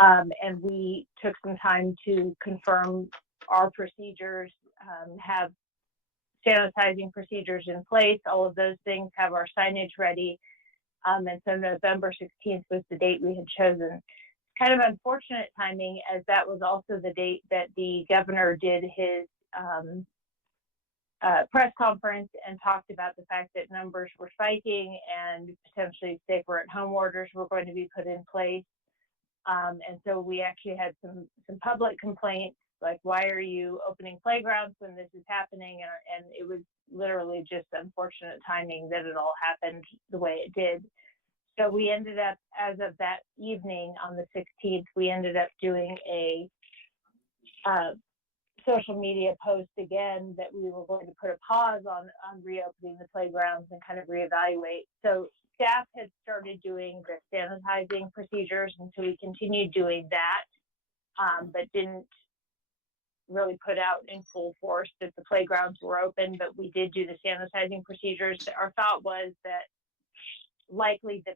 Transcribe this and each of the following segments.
And we took some time to confirm our procedures, have sanitizing procedures in place, all of those things, have our signage ready. And so November 16th was the date we had chosen. Kind of unfortunate timing, as that was also the date that the governor did his press conference and talked about the fact that numbers were spiking and potentially safer at home orders were going to be put in place. And so we actually had some public complaints, like, why are you opening playgrounds when this is happening? And it was literally just unfortunate timing that it all happened the way it did. So we ended up, as of that evening on the 16th, we ended up doing a social media post again that we were going to put a pause on reopening the playgrounds and kind of reevaluate. So staff had started doing the sanitizing procedures, and so we continued doing that, but didn't really put out in full force that the playgrounds were open, but we did do the sanitizing procedures. Our thought was that likely the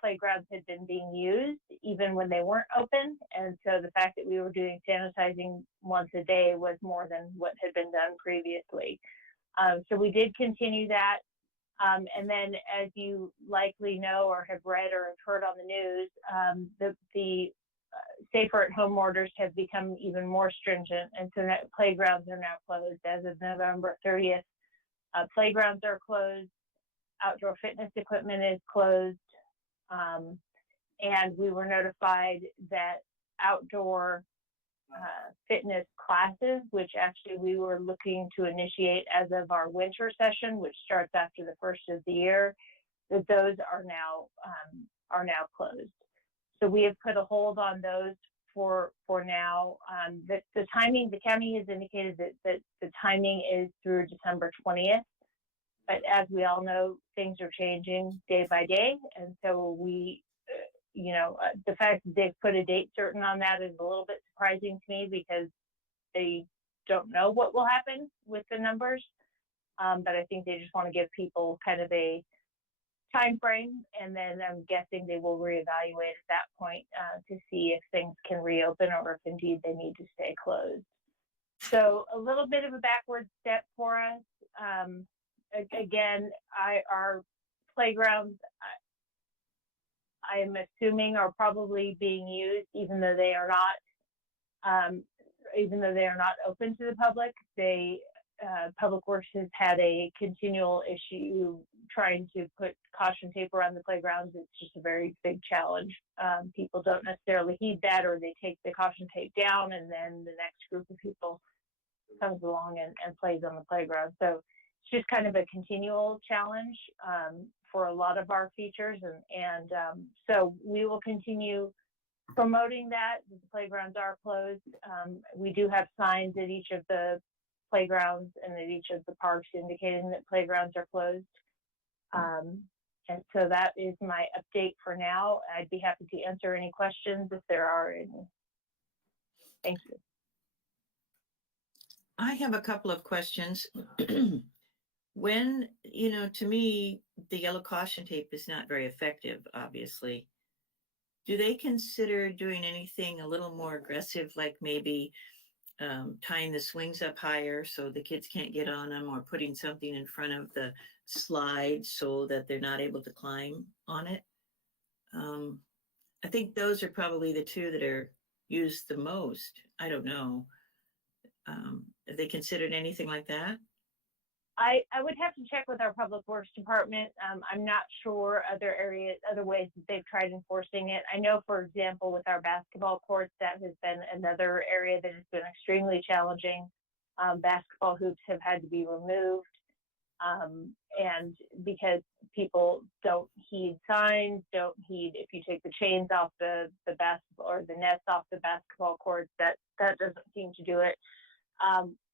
playgrounds had been being used even when they weren't open, and so the fact that we were doing sanitizing once a day was more than what had been done previously. So we did continue that, and then, as you likely know or have read or have heard on the news, the safer at home orders have become even more stringent, and so playgrounds are now closed as of November 30th. Playgrounds are closed, outdoor fitness equipment is closed, and we were notified that outdoor fitness classes, which actually we were looking to initiate as of our winter session, which starts after the first of the year, that those are now closed. So we have put a hold on those for now. The timing, the county has indicated that the timing is through December 20th. But as we all know, things are changing day by day. And so we, the fact that they've put a date certain on that is a little bit surprising to me, because they don't know what will happen with the numbers. But I think they just want to give people kind of a time frame, and then I'm guessing they will reevaluate at that point to see if things can reopen or if indeed they need to stay closed. So a little bit of a backward step for us. Again, our playgrounds, I'm assuming, are probably being used, even though they are not open to the public. Public Works has had a continual issue trying to put caution tape around the playgrounds. It's just a very big challenge. People don't necessarily heed that, or they take the caution tape down, and then the next group of people comes along and plays on the playground. So it's just kind of a continual challenge for a lot of our features, and so we will continue promoting that. The playgrounds are closed. We do have signs at each of the playgrounds and at each of the parks indicating that playgrounds are closed. And so that is my update for now. I'd be happy to answer any questions if there are any. Thank you. I have a couple of questions. When, to me, the yellow caution tape is not very effective, obviously. Do they consider doing anything a little more aggressive, like maybe tying the swings up higher so the kids can't get on them, or putting something in front of the slide so that they're not able to climb on it? I think those are probably the two that are used the most. I don't know. Have they considered anything like that? I would have to check with our Public Works Department. I'm not sure other ways that they've tried enforcing it. I know, for example, with our basketball courts, that has been another area that has been extremely challenging. Basketball hoops have had to be removed, and because people don't heed signs, don't heed if you take the chains off the basketball or the nets off the basketball courts, that doesn't seem to do it.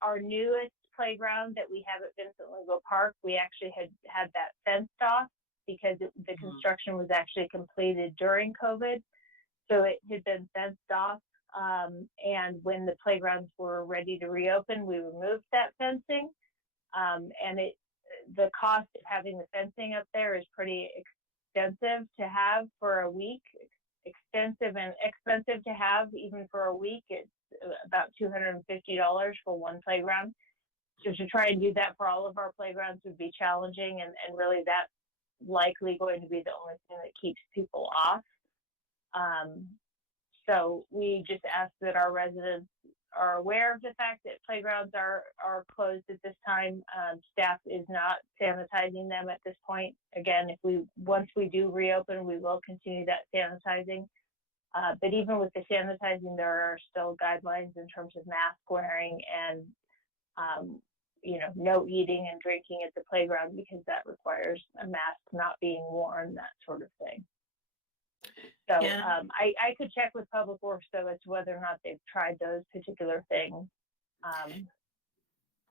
Our newest playground that we have at Vincent Lingo Park, we actually had that fenced off because the construction was actually completed during COVID. So it had been fenced off. And when the playgrounds were ready to reopen, we removed that fencing. And the cost of having the fencing up there is pretty expensive to have for a week, extensive and expensive to have even for a week. It's about $250 for one playground. So to try and do that for all of our playgrounds would be challenging, and really that's likely going to be the only thing that keeps people off. So we just ask that our residents are aware of the fact that playgrounds are closed at this time. Staff is not sanitizing them at this point. Again, once we do reopen, we will continue that sanitizing. But even with the sanitizing, there are still guidelines in terms of mask wearing and no eating and drinking at the playground, because that requires a mask not being worn, that sort of thing. So Yeah. I could check with Public Works though as to whether or not they've tried those particular things.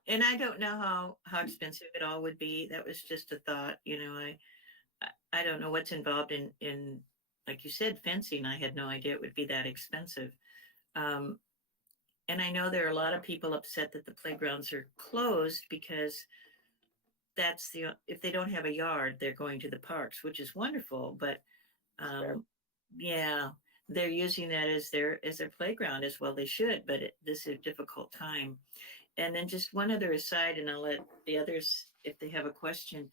And I don't know how expensive it all would be. That was just a thought. I don't know what's involved in like you said, fencing. I had no idea it would be that expensive. And I know there are a lot of people upset that the playgrounds are closed because if they don't have a yard, they're going to the parks, which is wonderful. But Sure. yeah, they're using that as their playground as well. They should, but this is a difficult time. And then just one other aside, and I'll let the others if they have a question.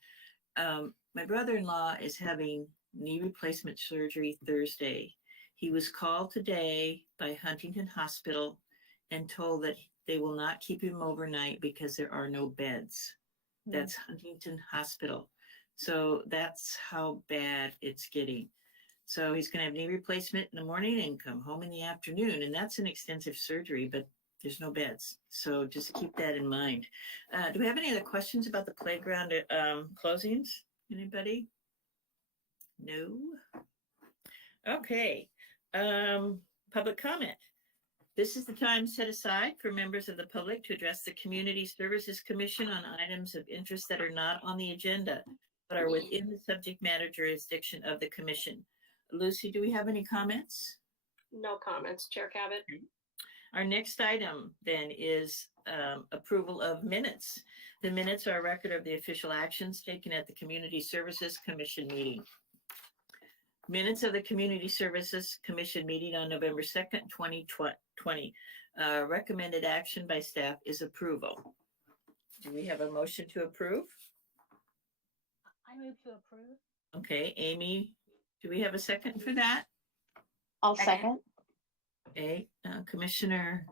My brother-in-law is having knee replacement surgery Thursday. He was called today by Huntington Hospital and told that they will not keep him overnight because there are no beds. That's Huntington Hospital. So that's how bad it's getting. So he's going to have knee replacement in the morning and come home in the afternoon. And that's an extensive surgery, but there's no beds. So just keep that in mind. Do we have any other questions about the playground closings? Anybody? No? Okay. Public comment. This is the time set aside for members of the public to address the Community Services Commission on items of interest that are not on the agenda, but are within the subject matter jurisdiction of the commission. Lucy, do we have any comments? No comments, Chair Cabot. Our next item then is approval of minutes. The minutes are a record of the official actions taken at the Community Services Commission meeting. Minutes of the Community Services Commission meeting on November 2nd, 2020. Recommended action by staff is approval. Do we have a motion to approve? I move to approve. Okay, Amy, do we have a second for that? I'll second. Okay, Commissioner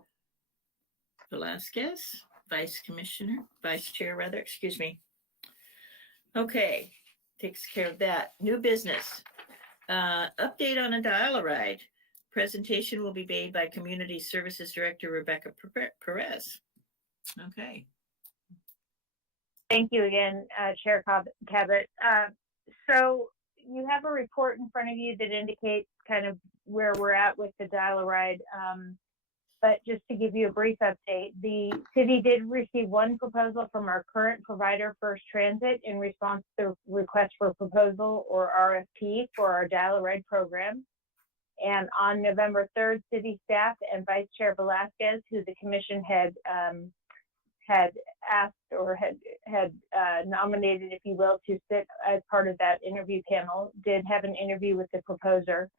Velasquez, Vice Chair, excuse me. Okay, takes care of that. New business. Update on a dial-a-ride. Presentation will be made by Community Services Director Rebecca Perez. Okay. Thank you again, Chair Cabot. So you have a report in front of you that indicates kind of where we're at with the dial-a-ride. But just to give you a brief update, the city did receive one proposal from our current provider, First Transit, in response to the request for proposal, or RFP, for our dial-a-ride program. And on November 3rd, city staff and Vice Chair Velasquez, who the commission had asked or had nominated, if you will, to sit as part of that interview panel, did have an interview with the proposer.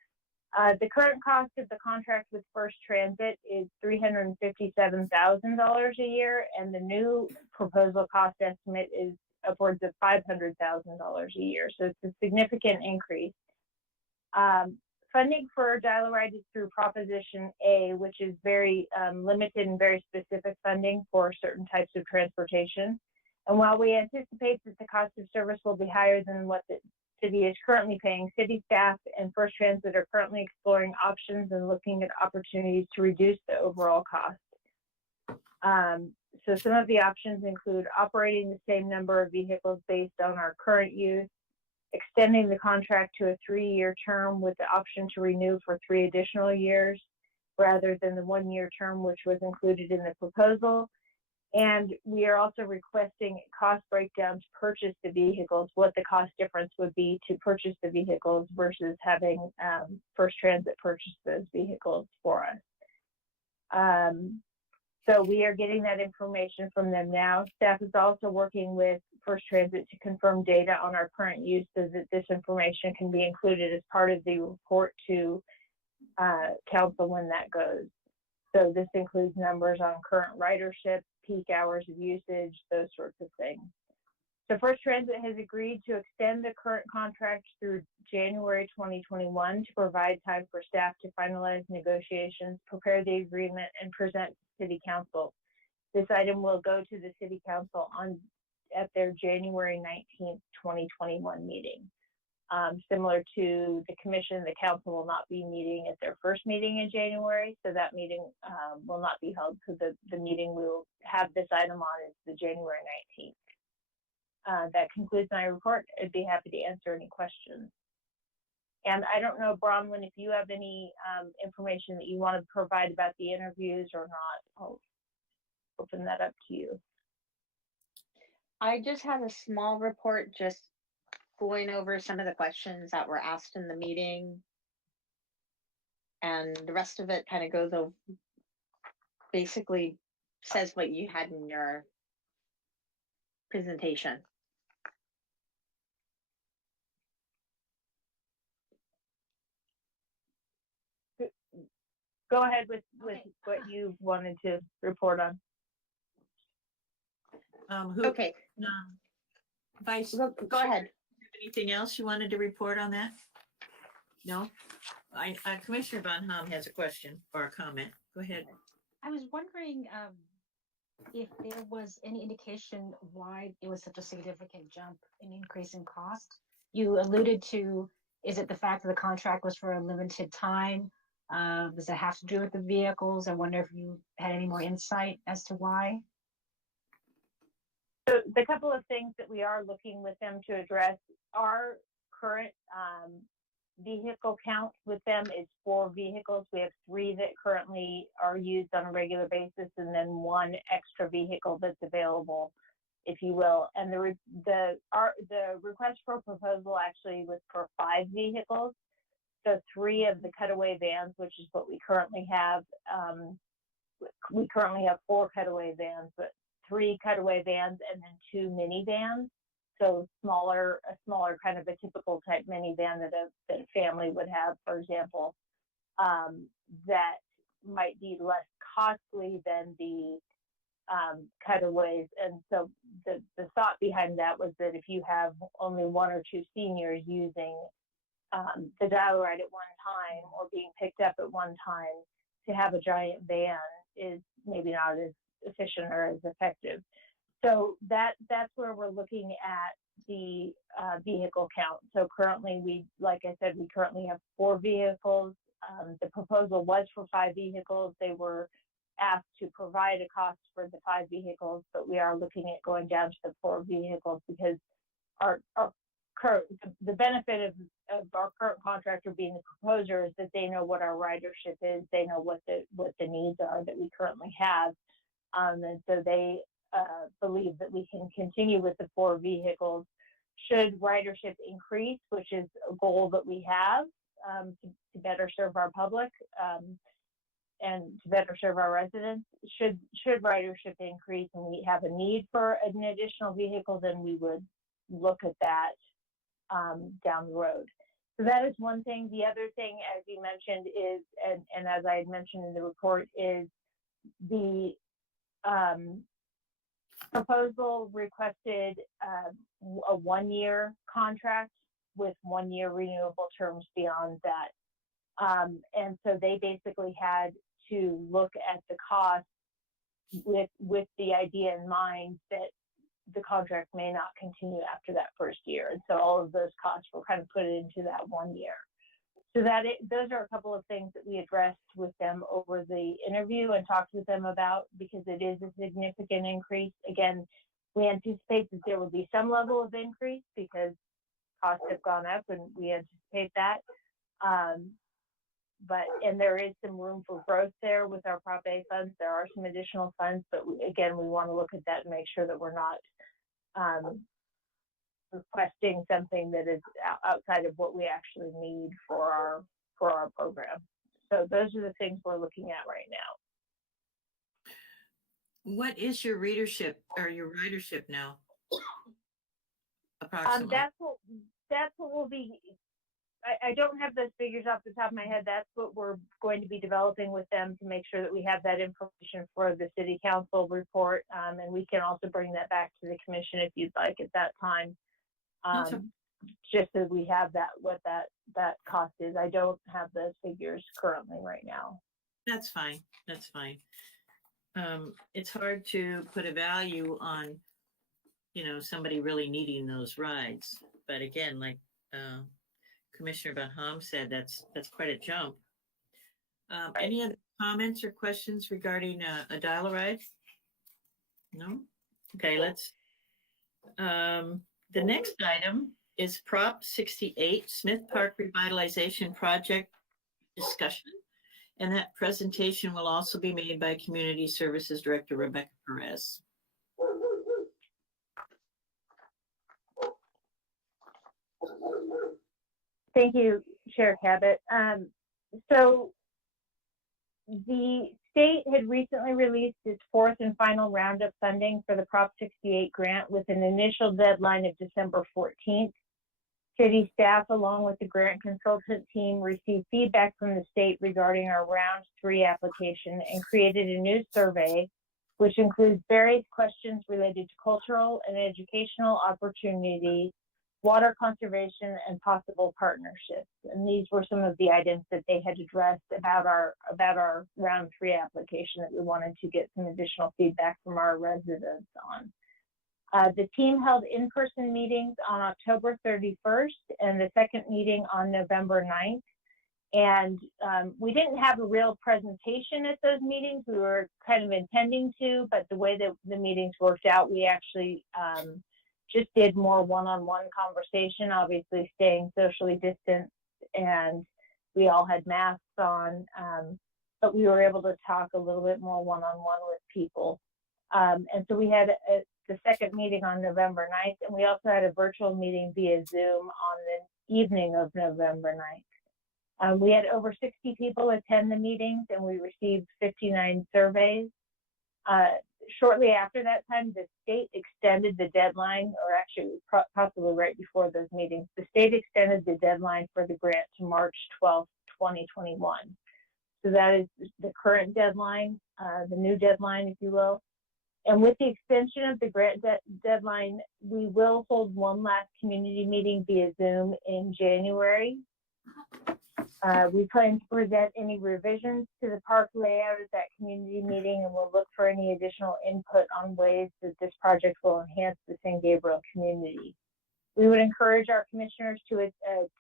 The current cost of the contract with First Transit is $357,000 a year, and the new proposal cost estimate is upwards of $500,000 a year. So it's a significant increase. Funding for dial-a-ride is through Proposition A, which is very limited and very specific funding for certain types of transportation. And while we anticipate that the cost of service will be higher than what the city is currently paying, city staff and First Transit are currently exploring options and looking at opportunities to reduce the overall cost. So some of the options include operating the same number of vehicles based on our current use, extending the contract to a 3-year term with the option to renew for 3 additional years, rather than the 1-year term which was included in the proposal. And we are also requesting cost breakdown to purchase the vehicles, what the cost difference would be to purchase the vehicles versus having First Transit purchase those vehicles for us. So we are getting that information from them now. Staff is also working with First Transit to confirm data on our current use so that this information can be included as part of the report to council when that goes. So this includes numbers on current ridership, peak hours of usage, those sorts of things. So First Transit has agreed to extend the current contract through January 2021 to provide time for staff to finalize negotiations, prepare the agreement, and present to City Council. This item will go to the City Council at their January 19th, 2021 meeting. Similar to the Commission, the Council will not be meeting at their first meeting in January, so that meeting will not be held. So the meeting we will have this item on is the January 19th. That concludes my report. I'd be happy to answer any questions. And I don't know, Bronwyn, if you have any information that you want to provide about the interviews or not, I'll open that up to you. I just have a small report, just going over some of the questions that were asked in the meeting. And the rest of it kind of goes over, basically says what you had in your presentation. Go ahead with what you wanted to report on. Okay. Vice. Go ahead. Anything else you wanted to report on that? No? Commissioner Von Hom has a question or a comment. Go ahead. I was wondering if there was any indication why it was such a significant jump in increase in cost. You alluded to, is it the fact that the contract was for a limited time? Does it have to do with the vehicles? I wonder if you had any more insight as to why. So the couple of things that we are looking with them to address, our current vehicle count with them is 4 vehicles. We have 3 that currently are used on a regular basis, and then 1 extra vehicle that's available, if you will. And the request for proposal actually was for 5 vehicles. So 3 of the cutaway vans, which is what we currently have. We currently have 4 cutaway vans, but 3 cutaway vans and then 2 minivans. So a smaller kind of a typical type minivan that a family would have, for example, that might be less costly than the cutaways. And so the thought behind that was that if you have only 1 or 2 seniors using the dial ride at one time or being picked up at one time, to have a giant van is maybe not as efficient or as effective. So that's where we're looking at the vehicle count. So currently, like I said, we currently have 4 vehicles. The proposal was for 5 vehicles. They were asked to provide a cost for the 5 vehicles, but we are looking at going down to the 4 vehicles because the benefit of our current contractor being the proposer is that they know what our ridership is. They know what the needs are that we currently have. And so they believe that we can continue with the 4 vehicles. Should ridership increase, which is a goal that we have to better serve our public and to better serve our residents, should ridership increase and we have a need for an additional vehicle, then we would look at that down the road. So that is one thing. The other thing, as you mentioned, is, and as I had mentioned in the report, is the proposal requested a 1-year contract with 1-year renewable terms beyond that. And so they basically had to look at the cost with the idea in mind that the contract may not continue after that first year. And so all of those costs were kind of put into that 1 year. So those are a couple of things that we addressed with them over the interview and talked with them about, because it is a significant increase. Again, we anticipate that there will be some level of increase because costs have gone up, and we anticipate that. And there is some room for growth there with our Prop A funds. There are some additional funds, but again, we want to look at that and make sure that we're not requesting something that is outside of what we actually need for our program. So those are the things we're looking at right now. What is your readership or your ridership now? Approximately. That's what we'll be I don't have those figures off the top of my head. That's what we're going to be developing with them to make sure that we have that information for the city council report. And we can also bring that back to the commission if you'd like at that time. That's okay. Just so we have that, what that cost is. I don't have those figures currently right now. That's fine. That's fine. It's hard to put a value on, somebody really needing those rides. But again, like Commissioner Van Ham said, that's quite a jump. Any other comments or questions regarding a dial-a-ride? No? Okay, let's. The next item is Prop 68, Smith Park Revitalization Project discussion. And that presentation will also be made by Community Services Director Rebecca Perez. Thank you, Chair Cabot. So the state had recently released its fourth and final round of funding for the Prop 68 grant with an initial deadline of December 14th. City staff, along with the grant consultant team, received feedback from the state regarding our round 3 application and created a new survey, which includes various questions related to cultural and educational opportunities, water conservation, and possible partnerships. And these were some of the items that they had addressed about our round 3 application that we wanted to get some additional feedback from our residents on. The team held in-person meetings on October 31st and the second meeting on November 9th. And we didn't have a real presentation at those meetings. We were kind of intending to, but the way that the meetings worked out, we actually just did more one-on-one conversation, obviously staying socially distant, and we all had masks on, but we were able to talk a little bit more one-on-one with people. And so we had the second meeting on November 9th, and we also had a virtual meeting via Zoom on the evening of November 9th. We had over 60 people attend the meetings, and we received 59 surveys. Shortly after that time, the state extended the deadline, or actually possibly right before those meetings, the state extended the deadline for the grant to March 12th, 2021. So that is the current deadline, the new deadline, if you will. And with the extension of the grant deadline, we will hold one last community meeting via Zoom in January. We plan to present any revisions to the park layout at that community meeting, and we'll look for any additional input on ways that this project will enhance the San Gabriel community. We would encourage our commissioners to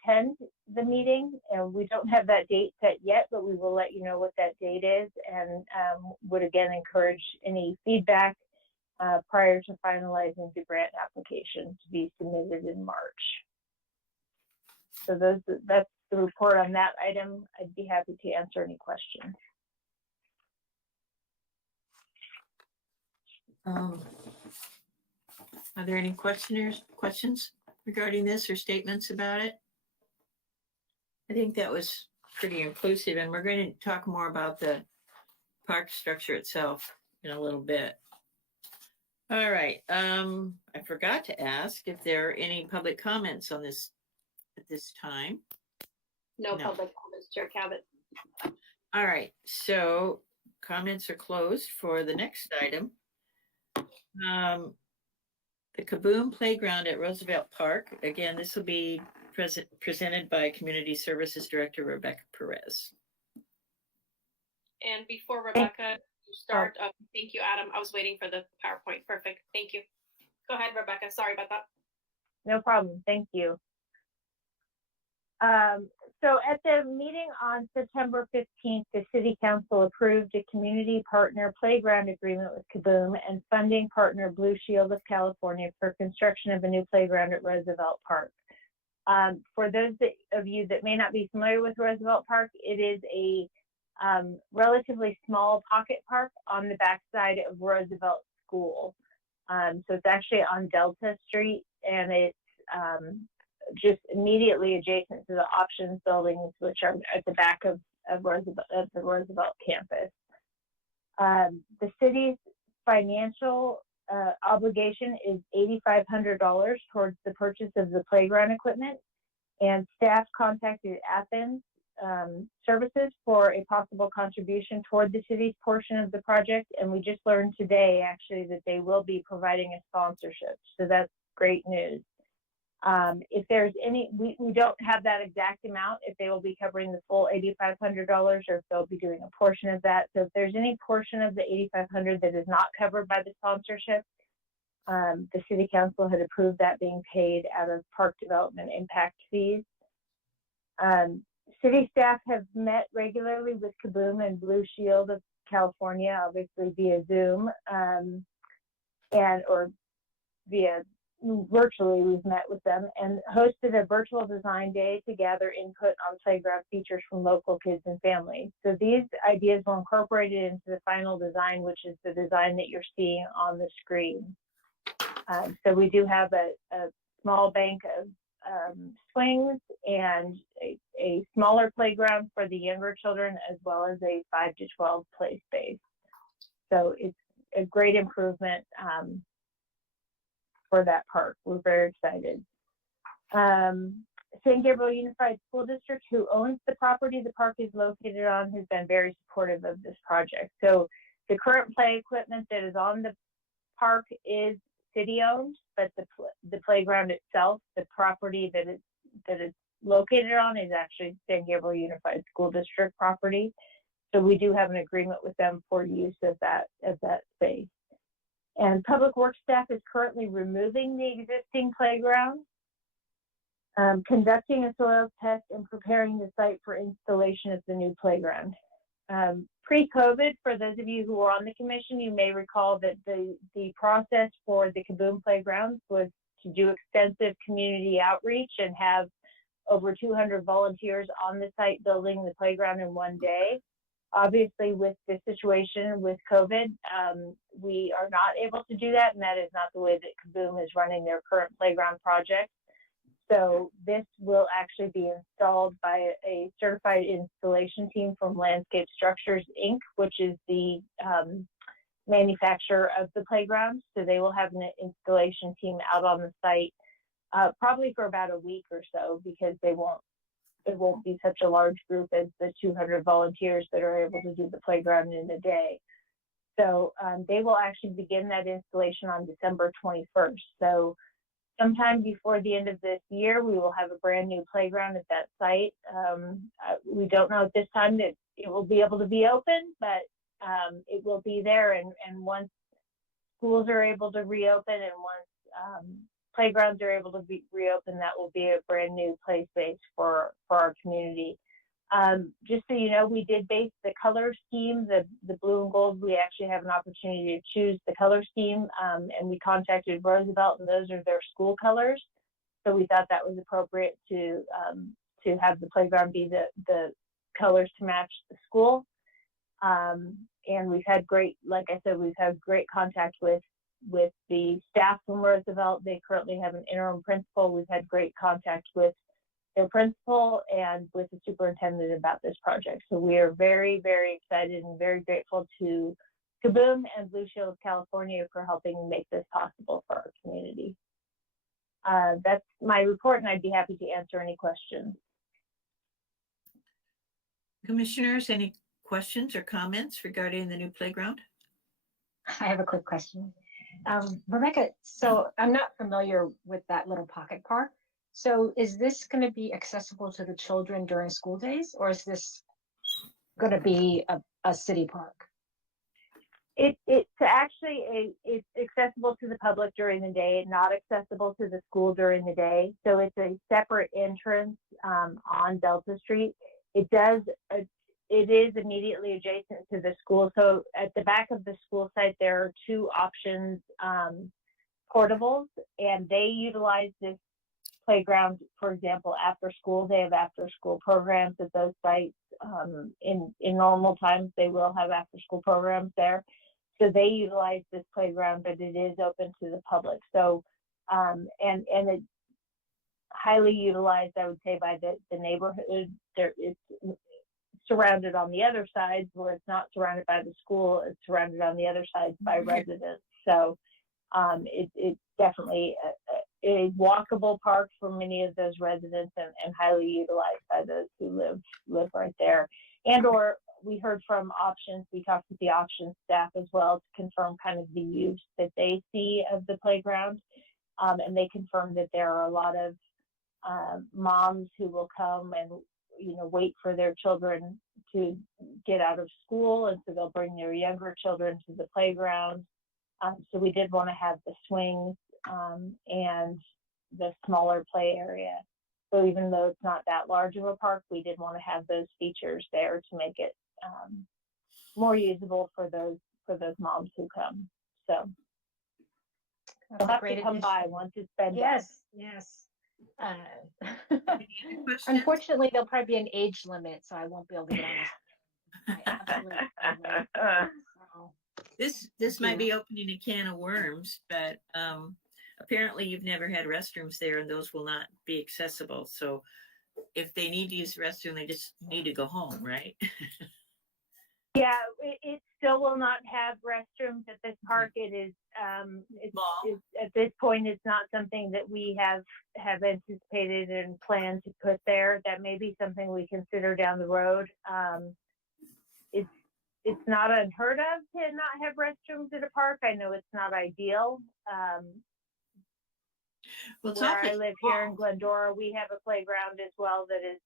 attend the meeting, and we don't have that date set yet, but we will let you know what that date is, and would again encourage any feedback prior to finalizing the grant application to be submitted in March. So that's the report on that item. I'd be happy to answer any questions. Are there any questions regarding this or statements about it? I think that was pretty inclusive, and we're going to talk more about the park structure itself in a little bit. All right. I forgot to ask if there are any public comments on this at this time. No public comments, Chair Cabot. All right. So comments are closed for the next item. The KaBOOM playground at Roosevelt Park. Again, this will be presented by Community Services Director Rebecca Perez. And before Rebecca, you start, thank you, Adam. I was waiting for the PowerPoint. Perfect. Thank you. Go ahead, Rebecca. Sorry about that. No problem. Thank you. So at the meeting on September 15th, the City Council approved a community partner playground agreement with KaBOOM and funding partner Blue Shield of California for construction of a new playground at Roosevelt Park. For those of you that may not be familiar with Roosevelt Park, it is a relatively small pocket park on the backside of Roosevelt School. So it's actually on Delta Street, and it's just immediately adjacent to the Options buildings, which are at the back of Roosevelt, at the Roosevelt campus. The city's financial obligation is $8,500 towards the purchase of the playground equipment, And staff contacted Athens Services for a possible contribution toward the city's portion of the project. And we just learned today, actually, that they will be providing a sponsorship. So that's great news. If there's any, we don't have that exact amount, if they will be covering the full $8,500 or if they'll be doing a portion of that. So if there's any portion of the $8,500 that is not covered by the sponsorship, the city council had approved that being paid out of park development impact fees. City staff have met regularly with KaBOOM and Blue Shield of California, obviously via Zoom, or via virtually. We've met with them and hosted a virtual design day to gather input on playground features from local kids and families. So these ideas were incorporated into the final design, which is the design that you're seeing on the screen. So we do have a small bank of swings and a smaller playground for the younger children, as well as a 5 to 12 play space. So it's a great improvement for that park. We're very excited. San Gabriel Unified School District, who owns the property the park is located on, has been very supportive of this project. So the current play equipment that is on the park is city-owned, but the playground itself, the property that it's located on, is actually San Gabriel Unified School District property. So we do have an agreement with them for use of that space. And Public Works staff is currently removing the existing playground, conducting a soil test, and preparing the site for installation of the new playground. Pre-COVID, for those of you who were on the commission, you may recall that the process for the KaBOOM playgrounds was to do extensive community outreach and have over 200 volunteers on the site building the playground in one day. Obviously, with the situation with COVID, we are not able to do that, and that is not the way that KaBOOM is running their current playground project. So this will actually be installed by a certified installation team from Landscape Structures, Inc., which is the manufacturer of the playground. So they will have an installation team out on the site probably for about a week or so, because it won't be such a large group as the 200 volunteers that are able to do the playground in a day. So they will actually begin that installation on December 21st. So sometime before the end of this year, we will have a brand new playground at that site. We don't know at this time that it will be able to be open, but it will be there. And once schools are able to reopen and once playgrounds are able to be reopened, that will be a brand new play space for our community. Just so you know, we did base the color scheme, the blue and gold. We actually have an opportunity to choose the color scheme, and we contacted Roosevelt, and those are their school colors. So we thought that was appropriate to have the playground be the colors to match the school. And we've had great, like I said, we've had great contact with the staff from Roosevelt. They currently have an interim principal. We've had great contact with their principal and with the superintendent about this project. So we are very, very excited and very grateful to KaBOOM and Blue Shield of California for helping make this possible for our community. That's my report, and I'd be happy to answer any questions. Commissioners, any questions or comments regarding the new playground? I have a quick question. Rebecca, so I'm not familiar with that little pocket park. So is this going to be accessible to the children during school days, or is this going to be a city park? It's actually it's accessible to the public during the day, not accessible to the school during the day. So it's a separate entrance on Delta Street. It is immediately adjacent to the school. So at the back of the school site, there are two options, portables, and they utilize this playground. For example, after school, they have after school programs at those sites. In normal times, they will have after school programs there. So they utilize this playground, but it is open to the public. So, and it's highly utilized, I would say, by the neighborhood. It's surrounded on the other sides, where it's not surrounded by the school, it's surrounded on the other sides by residents. So it's definitely a walkable park for many of those residents and highly utilized by those who live right there. And or we heard from options, we talked with the options staff as well to confirm kind of the use that they see of the playground. And they confirmed that there are a lot of moms who will come and, you know, wait for their children to get out of school, and so they'll bring their younger children to the playground. So we did want to have the swings and the smaller play area. So even though it's not that large of a park, we did want to have those features there to make it more usable for those moms who come. So That's they'll a have great to come addition. by once it's been done. Yes, yes. Any other questions? Unfortunately, there'll probably be an age limit, so I won't be able to get on this. I absolutely agree. So, This might be opening a can of worms, but apparently you've never had restrooms there, and those will not be accessible. So if they need to use the restroom, they just need to go home, right? Yeah, it still will not have restrooms at this park. It is, it's at this point, it's not something that we have anticipated and planned to put there. That may be something we consider down the road. It's not unheard of to not have restrooms at a park. I know it's not ideal. Well, it's Where awfully I live here in Glendora, we have a playground as well that is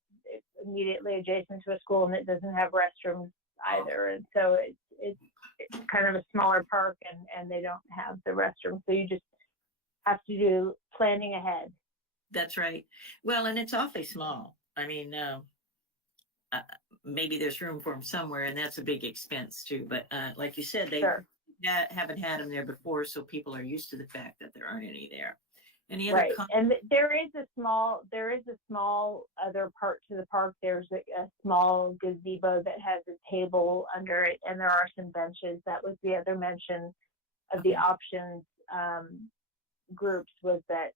immediately adjacent to a school, and it doesn't have restrooms either. And so it's kind of a smaller park, and they don't have the restroom. So you just have to do planning ahead. That's right. Well, and it's awfully small. I mean, maybe there's room for them somewhere, and that's a big expense too. But like you said, they Sure. haven't had them there before, so people are used to the fact that there aren't any there. Any other Right, and there is a small other part to the park. There's a small gazebo that has a table under it, and there are some benches. That was the other mention of the options groups, was that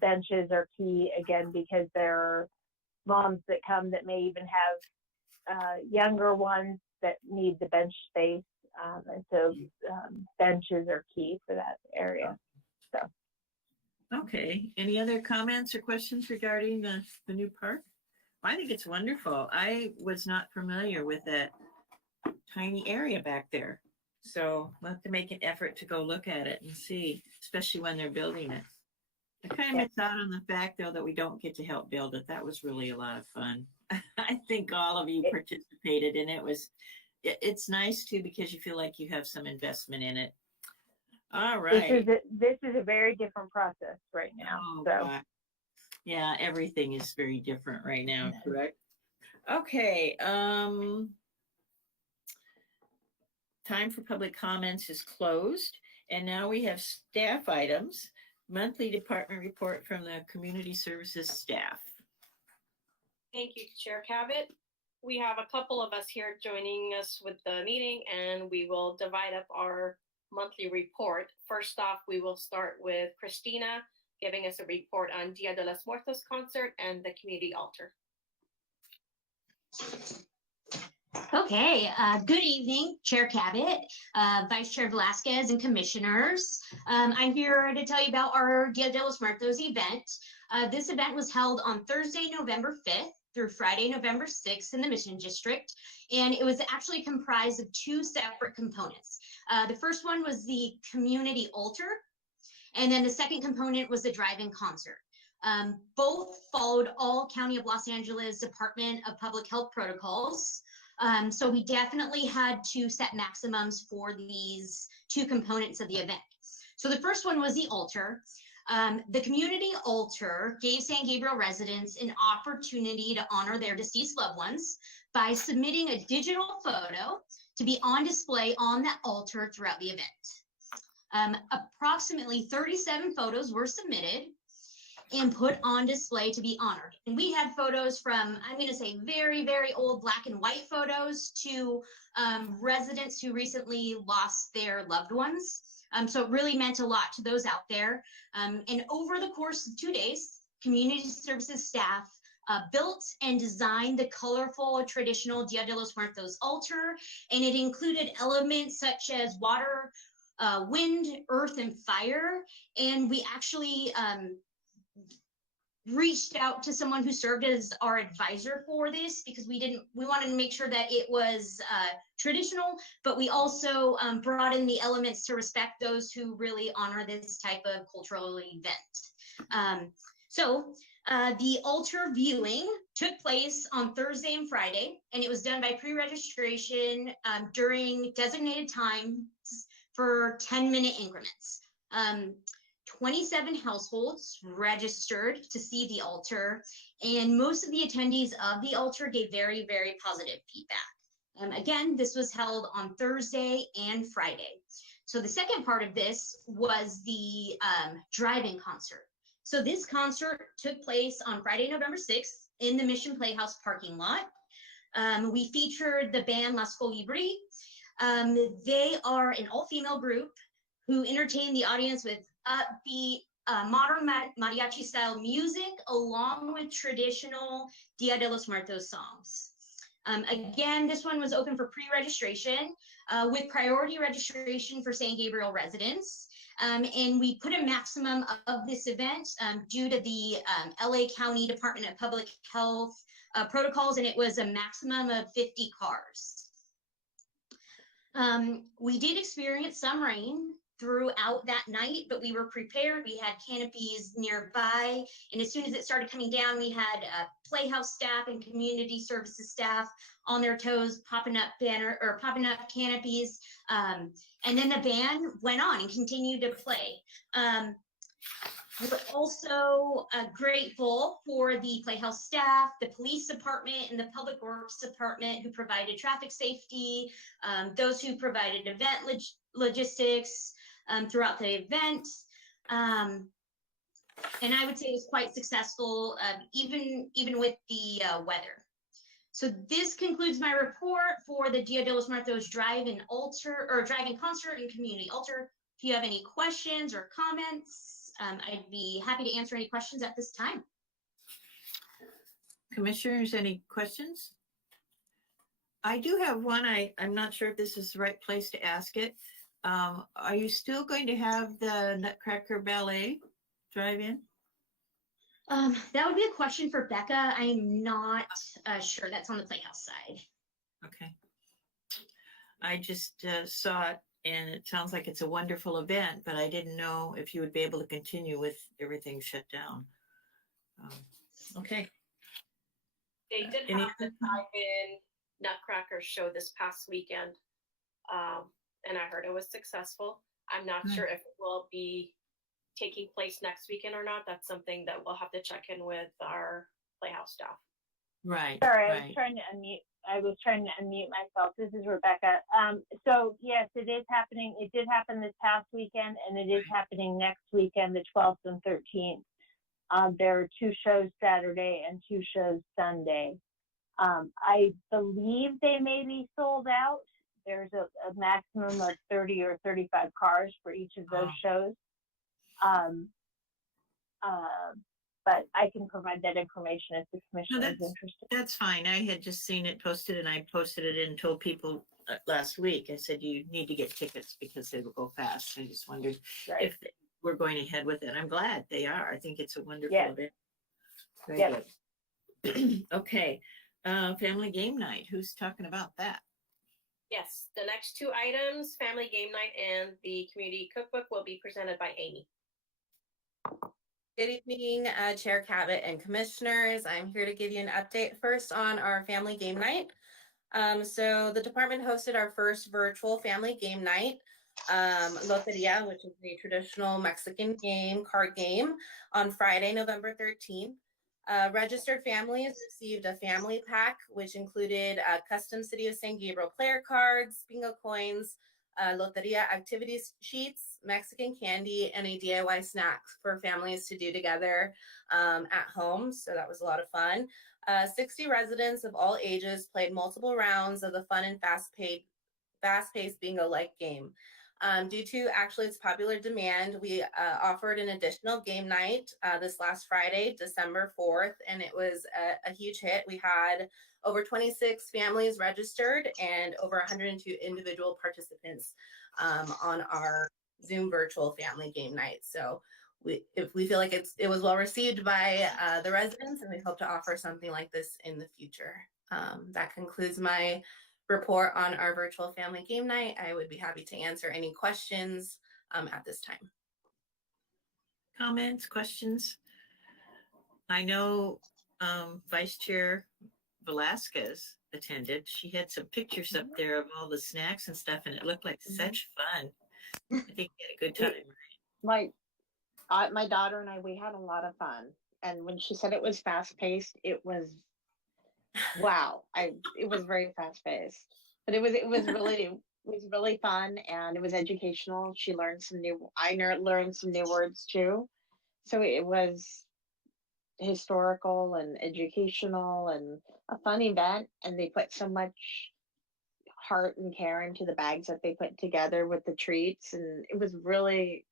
benches are key, again, because there are moms that come that may even have younger ones that need the bench space, and so benches are key for that area. So. Okay. Any other comments or questions regarding the new park? I think it's wonderful. I was not familiar with that tiny area back there. So we'll have to make an effort to go look at it and see, especially when they're building it. I kind of miss out on the fact, though, that we don't get to help build it. That was really a lot of fun. I think all of you participated, and it's nice too, because you feel like you have some investment in it. All right. This is a very different process right now. Oh, so God. Yeah, everything is very different right now, correct? Okay. Time for public comments is closed. And now we have staff items. Monthly department report from the community services staff. Thank you, Chair KaBOOM. We have a couple of us here joining us with the meeting, and we will divide up our monthly report. First off, we will start with Christina giving us a report on Dia de los Muertos concert and the community altar. Okay, good evening, Chair KaBOOM, Vice Chair Velasquez, and commissioners. I'm here to tell you about our Dia de los Muertos event. This event was held on Thursday, November 5th through Friday, November 6th in the Mission District, and it was actually comprised of two separate components. The first one was the community altar, and then the second component was the drive-in concert. Both followed all County of Los Angeles Department of Public Health protocols. So we definitely had to set maximums for these two components of the event. So the first one was the altar. The community altar gave San Gabriel residents an opportunity to honor their deceased loved ones by submitting a digital photo to be on display on that altar throughout the event. Approximately 37 photos were submitted and put on display to be honored. And we had photos from, I'm going to say, very, very old black and white photos to residents who recently lost their loved ones. So it really meant a lot to those out there. And over the course of 2 days, community services staff built and designed the colorful traditional Dia de los Muertos altar, and it included elements such as water, wind, earth, and fire. And we actually reached out to someone who served as our advisor for this because we wanted to make sure that it was traditional, but we also brought in the elements to respect those who really honor this type of cultural event. The altar viewing took place on Thursday and Friday, and it was done by pre-registration during designated times for 10-minute increments. 27 households registered to see the altar, and most of the attendees of the altar gave very, very positive feedback. Again, this was held on Thursday and Friday. So the second part of this was the drive-in concert. So this concert took place on Friday, November 6th in the Mission Playhouse parking lot. We featured the band Las Colibri. They are an all-female group who entertain the audience with upbeat, modern mariachi style music, along with traditional Dia de los Muertos songs. Again, this one was open for pre-registration with priority registration for San Gabriel residents. And we put a maximum of this event due to the LA County Department of Public Health protocols, and it was a maximum of 50 cars. We did experience some rain throughout that night, but we were prepared. We had canopies nearby, and as soon as it started coming down, we had Playhouse staff and community services staff on their toes, popping up canopies, and then the band went on and continued to play. We're also grateful for the Playhouse staff, the police department, and the public works department who provided traffic safety, those who provided event logistics throughout the event. And I would say it was quite successful, even with the weather. So this concludes my report for the Dia de los Muertos drive-in concert and community altar. If you have any questions or comments, I'd be happy to answer any questions at this time. Commissioners, any questions? I do have one. I'm not sure if this is the right place to ask it. Are you still going to have the Nutcracker Ballet drive-in? That would be a question for Becca. I am not sure. That's on the Playhouse side. Okay. I just saw it, and it sounds like it's a wonderful event, but I didn't know if you would be able to continue with everything shut down. Okay. They did have the drive-in Nutcracker show this past weekend, and I heard it was successful. I'm not sure if it will be taking place next weekend or not. That's something that we'll have to check in with our Playhouse staff. Right. Sorry, right. I was trying to unmute myself. This is Rebecca. So yes, it is happening. It did happen this past weekend, and it is happening next weekend, the 12th and 13th. There are 2 shows Saturday and 2 shows Sunday. I believe they may be sold out. There's a maximum of 30 or 35 cars for each of those shows. But I can provide that information if the commission is interested. That's fine. I had just seen it posted, and I posted it and told people last week. I said, you need to get tickets because they will go fast. I just wondered if we're going ahead with it. I'm glad they are. I think it's a wonderful event. Very good. Okay. Family game night. Who's talking about that? Yes, the next 2 items, family game night and the community cookbook, will be presented by Amy. Good evening, Chair KaBOOM and Commissioners. I'm here to give you an update first on our family game night. So the department hosted our first virtual family game night, Loteria, which is a traditional Mexican card game, on Friday, November 13th. Registered families received a family pack, which included custom City of San Gabriel player cards, bingo coins, Loteria activities sheets, Mexican candy, and a DIY snack for families to do together at home. So that was a lot of fun. 60 residents of all ages played multiple rounds of the fun and fast-paced bingo-like game. Due to actually its popular demand, we offered an additional game night this last Friday, December 4th, and it was a huge hit. We had over 26 families registered and over 102 individual participants on our Zoom virtual family game night. So if we feel like it was well received by the residents, and we hope to offer something like this in the future. That concludes my report on our virtual family game night. I would be happy to answer any questions at this time. Comments, questions? I know Vice Chair Velasquez attended. She had some pictures up there of all the snacks and stuff, and it looked like such fun. I think we had a good time. My daughter and I, we had a lot of fun. And when she said it was fast paced, it was wow. It was very fast paced, but it was really fun, and it was educational. She learned learned some new words too. So it was historical and educational and a fun event, and they put so much heart and care into the bags that they put together with the treats, and it was really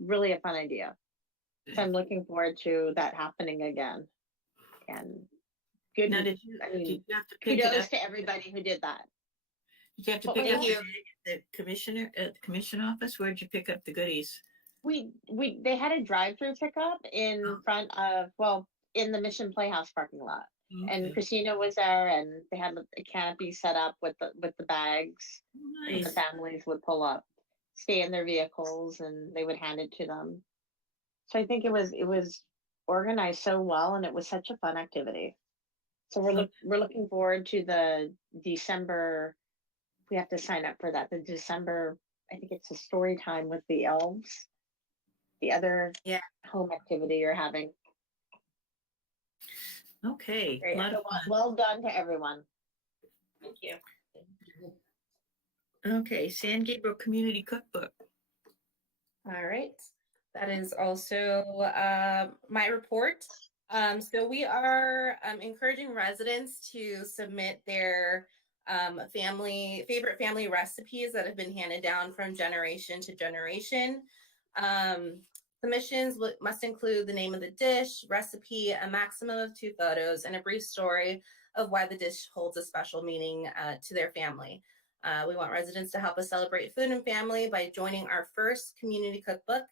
a fun idea. So I'm looking forward to that happening again. And good. Now, did you have to pick it kudos up? to everybody who did that. Did you have to What pick was it up that? at the commissioner at the commission office? Where'd you pick up the goodies? They had a drive-through pickup in front of, well, in the Mission Playhouse parking lot. And Okay. Christina was there, and they had a canopy set up with the bags. And the Nice. families would pull up, stay in their vehicles, and they would hand it to them. So I think it was organized so well, and it was such a fun activity. So we're looking forward to the December. We have to sign up for that. The December, I think it's a story time with the elves. The other home activity you're having. Okay. Great. A lot of So fun. well done to everyone. Thank you. Okay, San Gabriel Community Cookbook. All right. That is also my report. So we are encouraging residents to submit their favorite family recipes that have been handed down from generation to generation. Submissions must include the name of the dish, recipe, a maximum of 2 photos, and a brief story of why the dish holds a special meaning to their family. We want residents to help us celebrate food and family by joining our first community cookbook,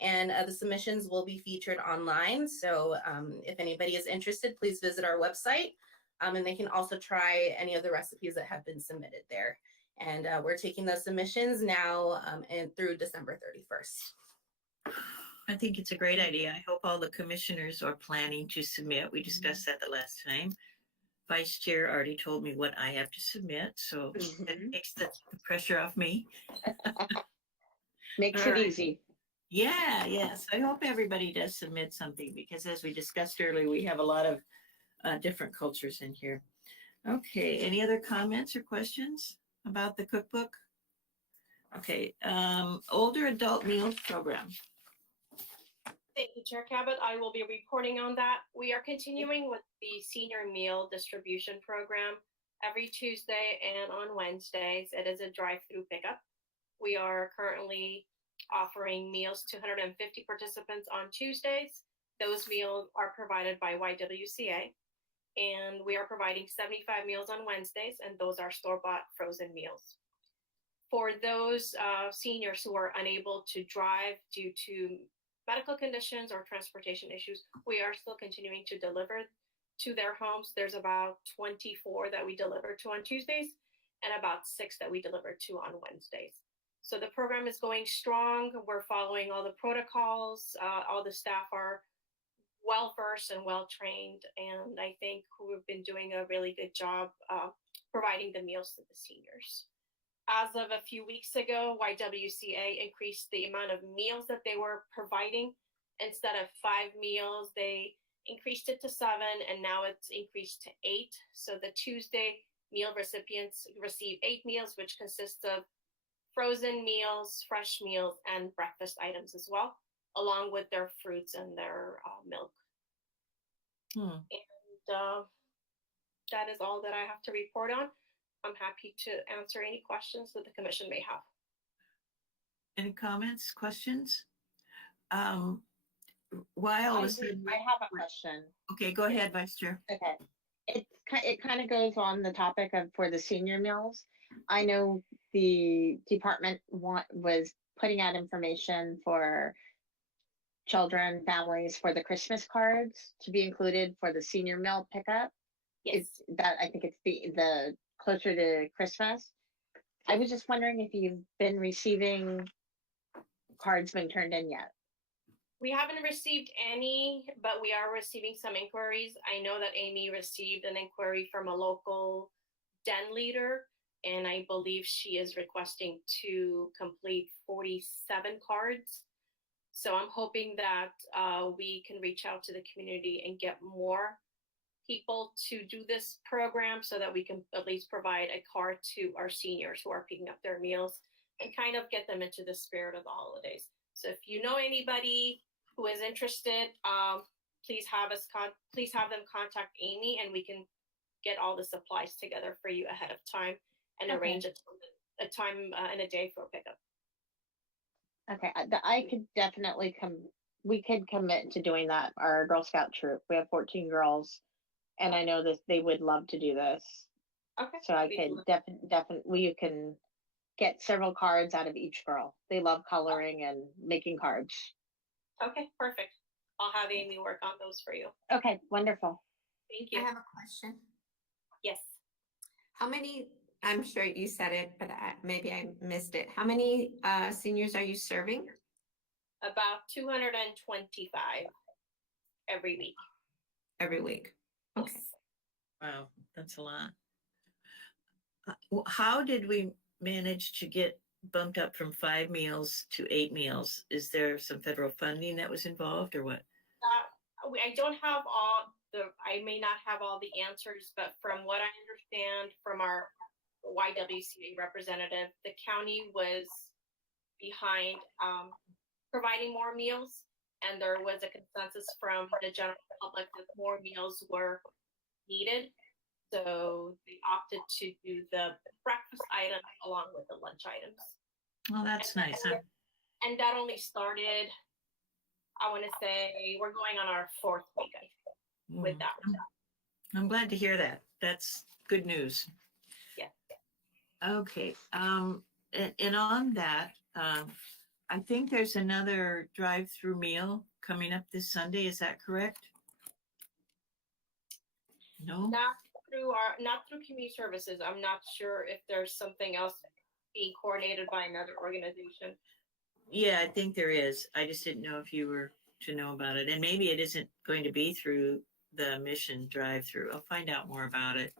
and the submissions will be featured online. So if anybody is interested, please visit our website, and they can also try any of the recipes that have been submitted there. And we're taking those submissions now and through December 31st. I think it's a great idea. I hope all the commissioners are planning to submit. We discussed that the last time. Vice Chair already told me what I have to submit, so that takes the pressure off me. Makes All it right. easy. Yeah, yes. I hope everybody does submit something, because as we discussed earlier, we have a lot of different cultures in here. Okay, any other comments or questions about the cookbook? Okay, older adult meals program. Thank you, Chair Cabot. I will be reporting on that. We are continuing with the senior meal distribution program every Tuesday and on Wednesdays. It is a drive-through pickup. We are currently offering meals to 150 participants on Tuesdays. Those meals are provided by YWCA. And we are providing 75 meals on Wednesdays, and those are store-bought frozen meals. For those seniors who are unable to drive due to medical conditions or transportation issues, we are still continuing to deliver to their homes. There's about 24 that we deliver to on Tuesdays and about 6 that we deliver to on Wednesdays. So the program is going strong. We're following all the protocols. All the staff are well-versed and well-trained, and I think we've been doing a really good job providing the meals to the seniors. As of a few weeks ago, YWCA increased the amount of meals that they were providing. Instead of 5 meals, they increased it to 7, and now it's increased to 8. So the Tuesday meal recipients receive 8 meals, which consists of frozen meals, fresh meals, and breakfast items as well, along with their fruits and their milk. And that is all that I have to report on. I'm happy to answer any questions that the commission may have. Any comments, questions? I have a question. Okay, go ahead, Vice Chair. Okay. It kind of goes on the topic of for the senior meals. I know the department was putting out information for children, families for the Christmas cards to be included for the senior meal pickup. Yes. It's that I think it's the closer to Christmas. I was just wondering if you've been receiving cards being turned in yet. We haven't received any, but we are receiving some inquiries. I know that Amy received an inquiry from a local den leader, and I believe she is requesting to complete 47 cards. So I'm hoping that we can reach out to the community and get more people to do this program so that we can at least provide a card to our seniors who are picking up their meals and kind of get them into the spirit of the holidays. So if you know anybody who is interested, please have them contact Amy, and we can get all the supplies together for you ahead of time and arrange a time and a day for pickup. Okay, I could definitely we could commit to doing that. Our Girl Scout troop, we have 14 girls, and I know that they would love to do this. Okay. So I could definitely, you can get several cards out of each girl. They love coloring and making cards. Okay, perfect. I'll have Amy work on those for you. Okay, wonderful. Thank I you. have a question. Yes. How many, I'm sure you said it, but maybe I missed it. How many seniors are you serving? About 225 every week. Every week. Okay. Wow, that's a lot. How did we manage to get bumped up from 5 meals to 8 meals? Is there some federal funding that was involved, or what? I don't have I may not have all the answers, but from what I understand from our YWCA representative, the county was behind providing more meals, and there was a consensus from the general public that more meals were needed. So they opted to do the breakfast items along with the lunch items. Well, that's nice. And that only started, I want to say, we're going on our 4th week with that. I'm glad to hear that. That's good news. Yeah. Okay. And on that, I think there's another drive-through meal coming up this Sunday. Is that correct? No? Not through community services. I'm not sure if there's something else being coordinated by another organization. Yeah, I think there is. I just didn't know if you were to know about it. And maybe it isn't going to be through the Mission drive-through. I'll find out more about it.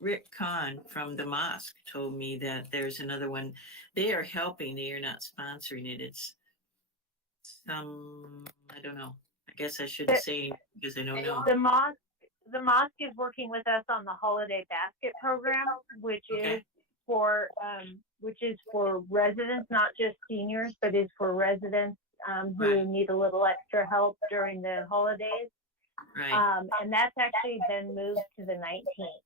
Rick Kahn from the mosque told me that there's another one. They are helping. They are not sponsoring it. It's I don't know. I guess I shouldn't say anything because I don't know. The mosque is working with us on the holiday basket program, which is for residents, not just seniors, but is for residents who need a little extra help during the holidays. Right. And that's actually been moved to the 19th.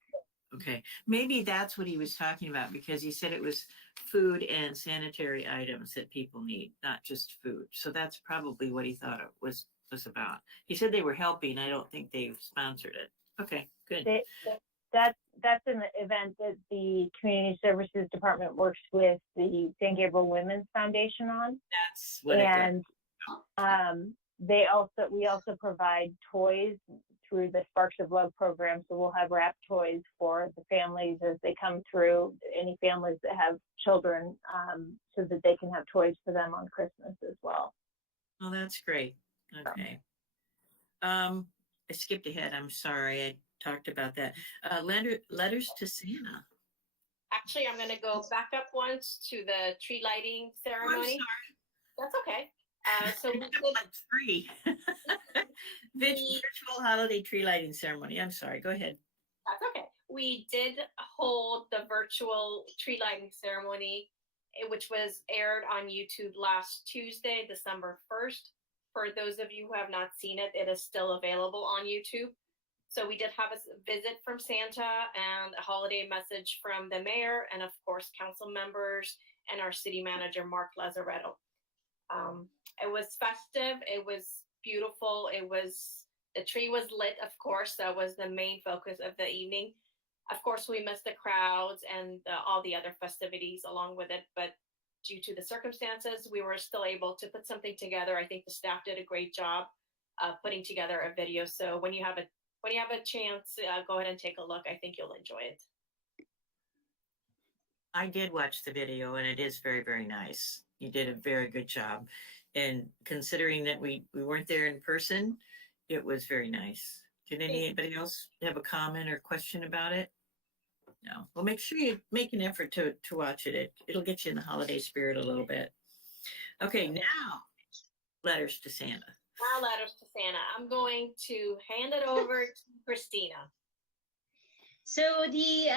Okay. Maybe that's what he was talking about, because he said it was food and sanitary items that people need, not just food. So that's probably what he thought it was about. He said they were helping. I don't think they've sponsored it. Okay, good. That's an event that the Community Services Department works with the San Gabriel Women's Foundation on. That's what and we also provide toys through the Sparks of Love program. So we'll have wrap toys for the families as they come through, any families that have children, so that they can have toys for them on Christmas as well. Oh, that's great. Okay. I skipped ahead. I'm sorry. I talked about that. Letters to Santa. Actually, I'm going to go back up once to the tree lighting ceremony. That's okay. So we did, free. Virtual holiday tree lighting ceremony. I'm sorry. Go ahead. That's okay. We did hold the virtual tree lighting ceremony, which was aired on YouTube last Tuesday, December 1st. For those of you who have not seen it, it is still available on YouTube. So we did have a visit from Santa and a holiday message from the mayor and, of course, council members and our city manager, Mark Lazaretto. It was festive. It was beautiful. The tree was lit, of course. That was the main focus of the evening. Of course, we missed the crowds and all the other festivities along with it, but due to the circumstances, we were still able to put something together. I think the staff did a great job putting together a video. So when you have a chance, go ahead and take a look. I think you'll enjoy it. I did watch the video and it is very, very nice. You did a very good job. And considering that we weren't there in person, it was very nice. Did anybody else have a comment or question about it? No. Well, make sure you make an effort to watch it. It'll get you in the holiday spirit a little bit. Okay, now letters to Santa. Now letters to Santa. I'm going to hand it over to Christina. So the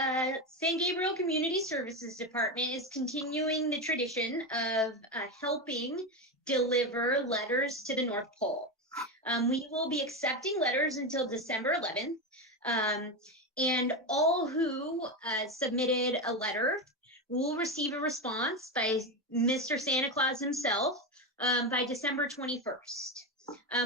San Gabriel Community Services Department is continuing the tradition of helping deliver letters to the North Pole. We will be accepting letters until December 11th, and all who submitted a letter will receive a response by Mr. Santa Claus himself by December 21st.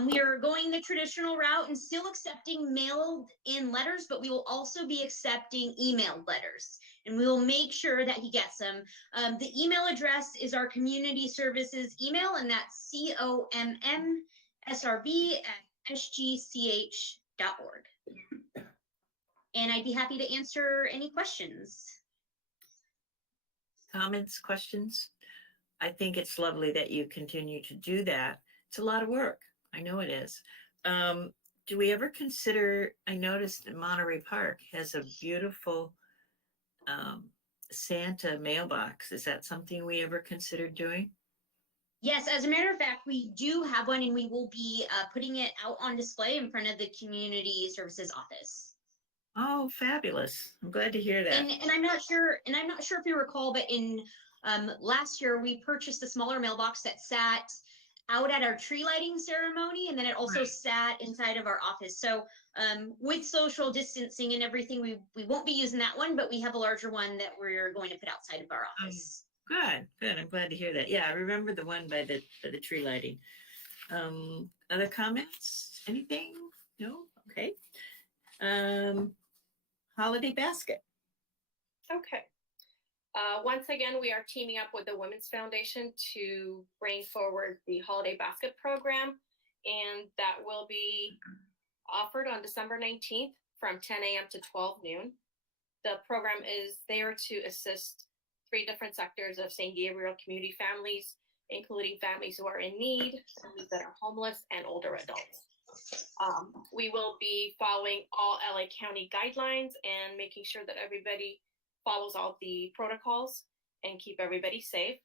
We are going the traditional route and still accepting mailed-in letters, but we will also be accepting emailed letters, and we will make sure that he gets them. The email address is our community services email, and that's commsrb@sgch.org. And I'd be happy to answer any questions. Comments, questions? I think it's lovely that you continue to do that. It's a lot of work. I know it is. Do we ever consider, I noticed that Monterey Park has a beautiful Santa mailbox. Is that something we ever considered doing? Yes, as a matter of fact, we do have one, and we will be putting it out on display in front of the community services office. Oh, fabulous. I'm glad to hear that. And I'm not sure if you recall, but in last year we purchased a smaller mailbox that sat out at our tree lighting ceremony, and then it also sat inside of our office. So with social distancing and everything, we won't be using that one, but we have a larger one that we're going to put outside of our office. Good. I'm glad to hear that. Yeah, I remember the one by the tree lighting. Other comments? Anything? No? Okay. Holiday basket. Okay. Once again, we are teaming up with the Women's Foundation to bring forward the Holiday Basket Program, and that will be offered on December 19th from 10 a.m. to 12 noon. The program is there to assist 3 different sectors of St. Gabriel community families, including families who are in need, families that are homeless, and older adults. We will be following all LA County guidelines and making sure that everybody follows all the protocols and keep everybody safe.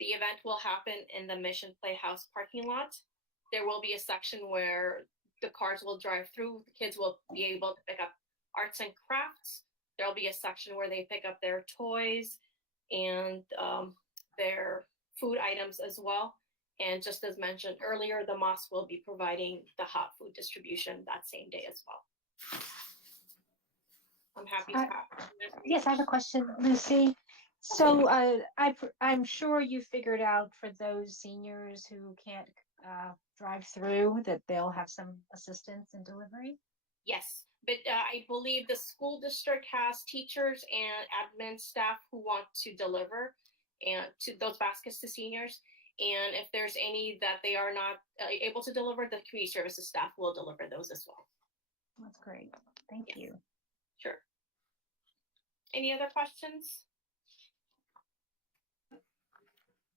The event will happen in the Mission Playhouse parking lot. There will be a section where the cars will drive through. The kids will be able to pick up arts and crafts. There'll be a section where they pick up their toys and their food items as well. And just as mentioned earlier, the mosque will be providing the hot food distribution that same day as well. I'm happy to have. Yes, I have a question, Lucy. So I'm sure you figured out for those seniors who can't drive through that they'll have some assistance in delivery? Yes, but I believe the school district has teachers and admin staff who want to deliver and to those baskets to seniors. And if there's any that they are not able to deliver, the community services staff will deliver those as well. That's great. Thank you. Sure. Any other questions?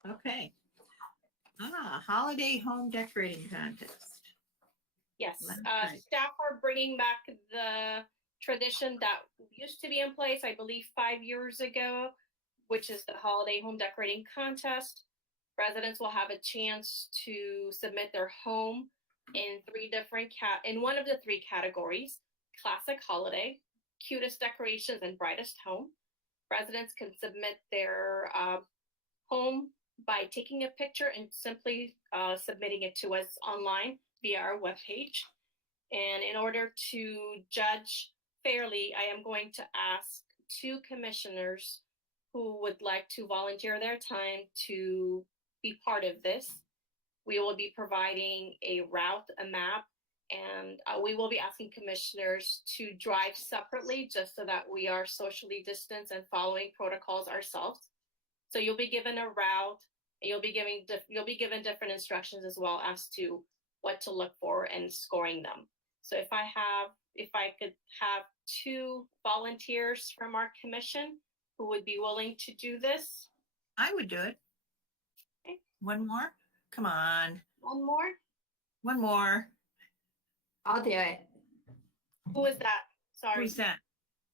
Okay. Holiday home decorating contest. Yes, Right. staff are bringing back the tradition that used to be in place, I believe 5 years ago, which is the holiday home decorating contest. Residents will have a chance to submit their home in 3 different in one of the 3 categories: classic holiday, cutest decorations, and brightest home. Residents can submit their home by taking a picture and simply submitting it to us online via our webpage. And in order to judge fairly, I am going to ask 2 commissioners who would like to volunteer their time to be part of this. We will be providing a route, a map, and we will be asking commissioners to drive separately just so that we are socially distanced and following protocols ourselves. So you'll be given a route, and you'll be given different instructions as well as to what to look for and scoring them. So if I could have 2 volunteers from our commission who would be willing to do this. I would do it. Okay. One more? Come on. One more? One more. I'll do it. Who is that? Sorry. Who's that?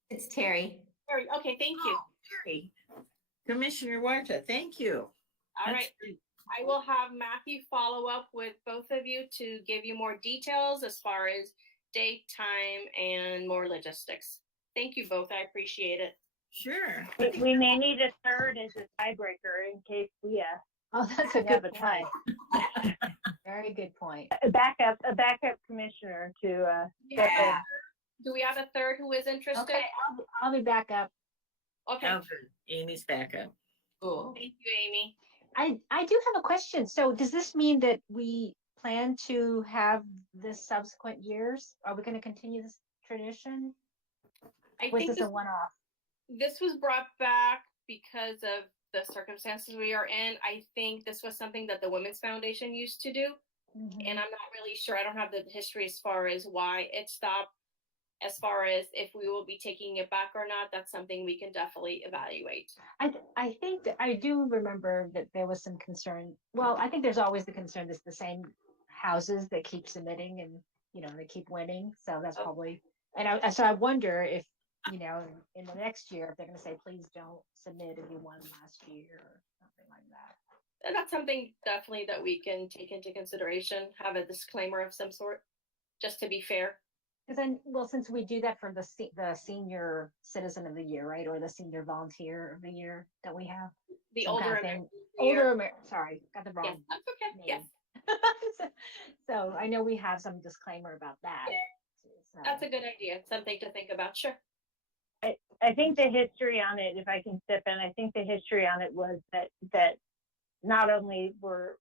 It's Terry. Terry. Okay, thank you. Oh, Terry. Commissioner Huerta, thank you. All That's right. great. I will have Matthew follow up with both of you to give you more details as far as date, time, and more logistics. Thank you both. I appreciate it. Sure. We may need a third as a tiebreaker in case we Oh, that's a have good a tie. point. Very good point. A backup commissioner to step in. Do we have a third who is interested? Okay, I'll be back up. Okay. Oh, good. Amy's back up. Cool. Thank you, Amy. I do have a question. So does this mean that we plan to have this subsequent years? Are we going to continue this tradition? I Was think this a one-off? this was brought back because of the circumstances we are in. I think this was something that the Women's Foundation used to do. Mhm. And I'm not really sure. I don't have the history as far as why it stopped. As far as if we will be taking it back or not, that's something we can definitely evaluate. I think that I do remember that there was some concern. Well, I think there's always the concern that the same houses that keep submitting and, they keep winning. So that's Oh. probably, and so I wonder if, in the next year, if they're going to say, please don't submit if you won last year or something like that. And that's something definitely that we can take into consideration, have a disclaimer of some sort, just to be fair. Because then, well, since we do that for the senior citizen of the year, right, or the senior volunteer of the year that we have, The some kind older of thing. American year. Sorry, got the wrong. Yes, that's okay. name. Yes, So I know we have some disclaimer about that. So, that's a good idea. Something to think about. Sure. I think the history on it, if I can step in, I think the history on it was that not only were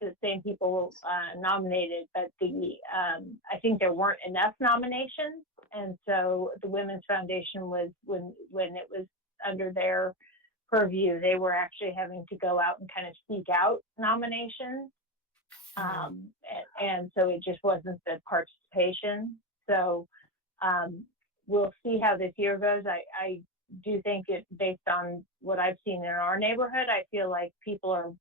the same people nominated, but I think there weren't enough nominations, and so the Women's Foundation was when it was under their purview, they were actually having to go out and kind of seek out nominations, and so it just wasn't the participation. So we'll see how this year goes. I do think it, based on what I've seen in our neighborhood, I feel like people are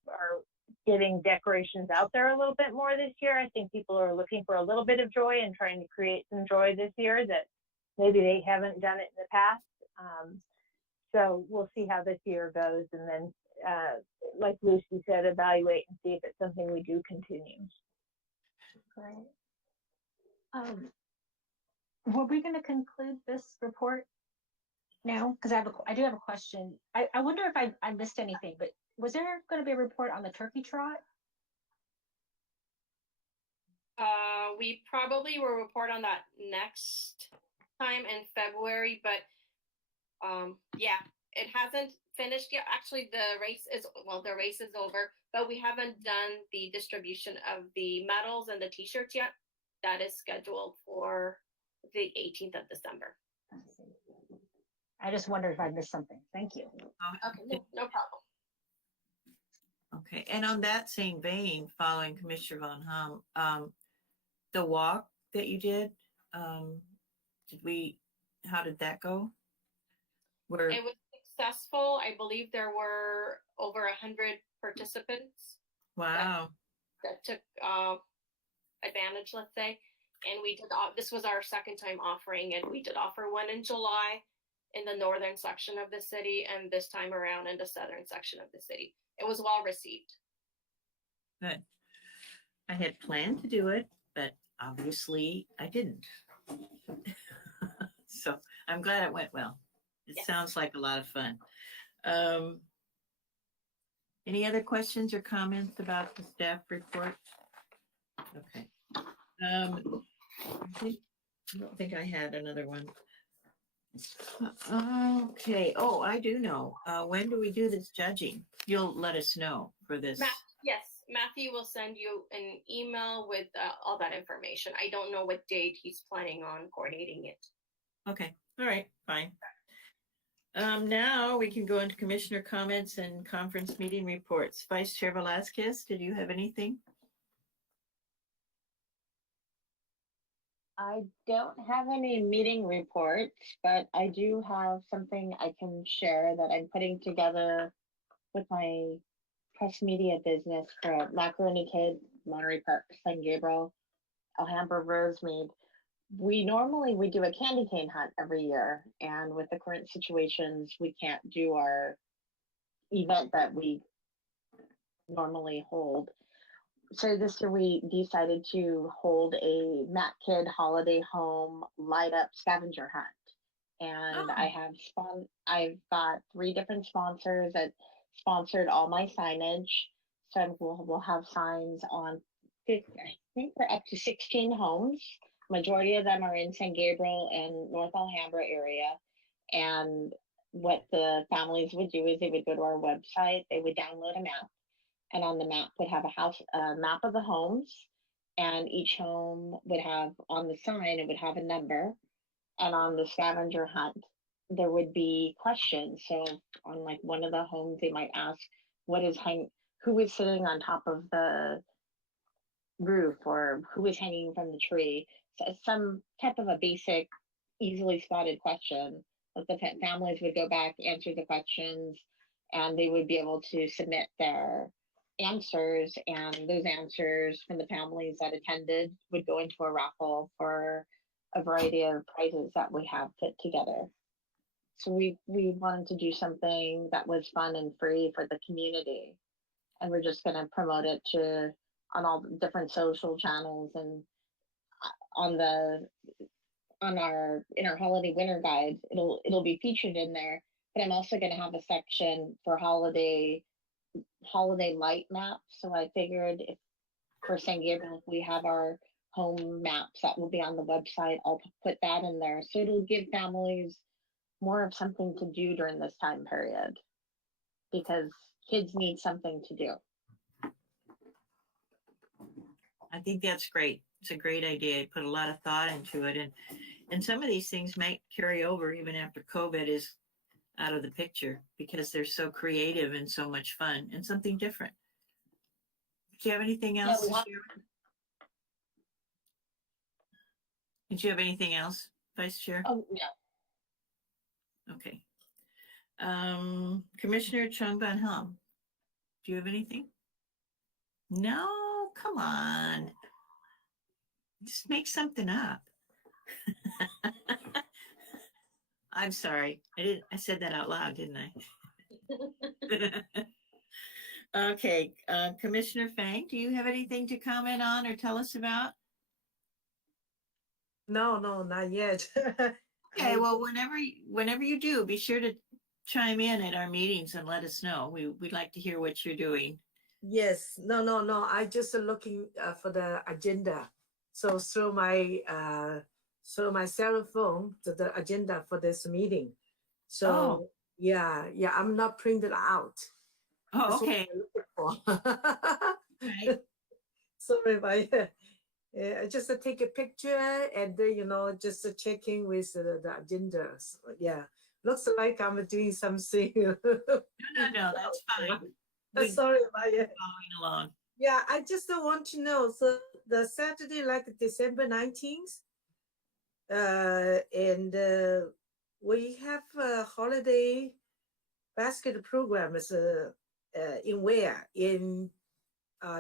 getting decorations out there a little bit more this year. I think people are looking for a little bit of joy and trying to create some joy this year that maybe they haven't done it in the past. So we'll see how this year goes, and then, like Lucy said, evaluate and see if it's something we do continue. great. Were we going to conclude this report now? Because I do have a question. I wonder if I missed anything, but was there going to be a report on the turkey trot? We probably will report on that next time in February, but yeah, it hasn't finished yet. Actually, the race is over, but we haven't done the distribution of the medals and the t-shirts yet. That is scheduled for the 18th of December. I just wondered if I missed something. Thank you. Okay, no problem. Okay, and on that same vein, following Commissioner Von Ham, the walk that you did, how did that go? It was successful. I believe there were over 100 participants. Wow. That took advantage, let's say. And we did, this was our second time offering it. We did offer one in July in the northern section of the city, and this time around in the southern section of the city. It was well received. Good. I had planned to do it, but obviously I didn't. So I'm glad it went well. It sounds like a lot of fun. Any other questions or comments about the staff report? Okay. I don't think I had another one. Okay. Oh, I do know. When do we do this judging? You'll let us know for this. Yes, Matthew will send you an email with all that information. I don't know what date he's planning on coordinating it. Okay. All right. Fine. Now we can go into commissioner comments and conference meeting reports. Vice Chair Velasquez, did you have anything? I don't have any meeting reports, but I do have something I can share that I'm putting together with my press media business for Macaroni Kid, Monterey Park, San Gabriel, Alhambra, Rosemead. We normally do a candy cane hunt every year, and with the current situations, we can't do our event that we normally hold. So this year we decided to hold a Mac Kid Holiday Home light up scavenger hunt. And I've got 3 different sponsors that sponsored all my signage. So we'll have signs on, I think we're up to 16 homes. Majority of them are in San Gabriel and North Alhambra area. And what the families would do is they would go to our website, they would download a map, and on the map would have a map of the homes, and each home would have on the sign, it would have a number, and on the scavenger hunt there would be questions. So on like one of the homes they might ask who is sitting on top of the roof, or who is hanging from the tree. So some type of a basic easily spotted question that the families would go back, answer the questions, and they would be able to submit their answers, and those answers from the families that attended would go into a raffle for a variety of prizes that we have put together. So we wanted to do something that was fun and free for the community, and we're just going to promote it on all the different social channels, and in our holiday winter guide it'll be featured in there. But I'm also going to have a section for holiday light maps. So I figured if for San Gabriel, if we have our home maps that will be on the website, I'll put that in there. So it'll give families more of something to do during this time period, because kids need something to do. I think that's great. It's a great idea. Put a lot of thought into it. And some of these things might carry over even after COVID is out of the picture, because they're so creative and so much fun and something different. Do you have anything else to share? Did you have anything else, Vice Chair? Oh, yeah. Okay. Commissioner Chung Van Hum, do you have anything? No, come on. Just make something up. I'm sorry. I said that out loud, didn't I? Okay. Commissioner Fang, do you have anything to comment on or tell us about? No, not yet. Okay, well, whenever you do, be sure to chime in at our meetings and let us know. We'd like to hear what you're doing. Yes, no. I just looking for the agenda. So through my cell phone to the agenda for this meeting. So yeah, I'm not printed out. Oh, okay. Right. Sorry if I just take a picture and just checking with the agendas. Yeah, looks like I'm doing something. No, that's fine. Sorry about it. Following along. Yeah, I just want to know. So the Saturday, like December 19th, and we have a holiday basket programs in where? In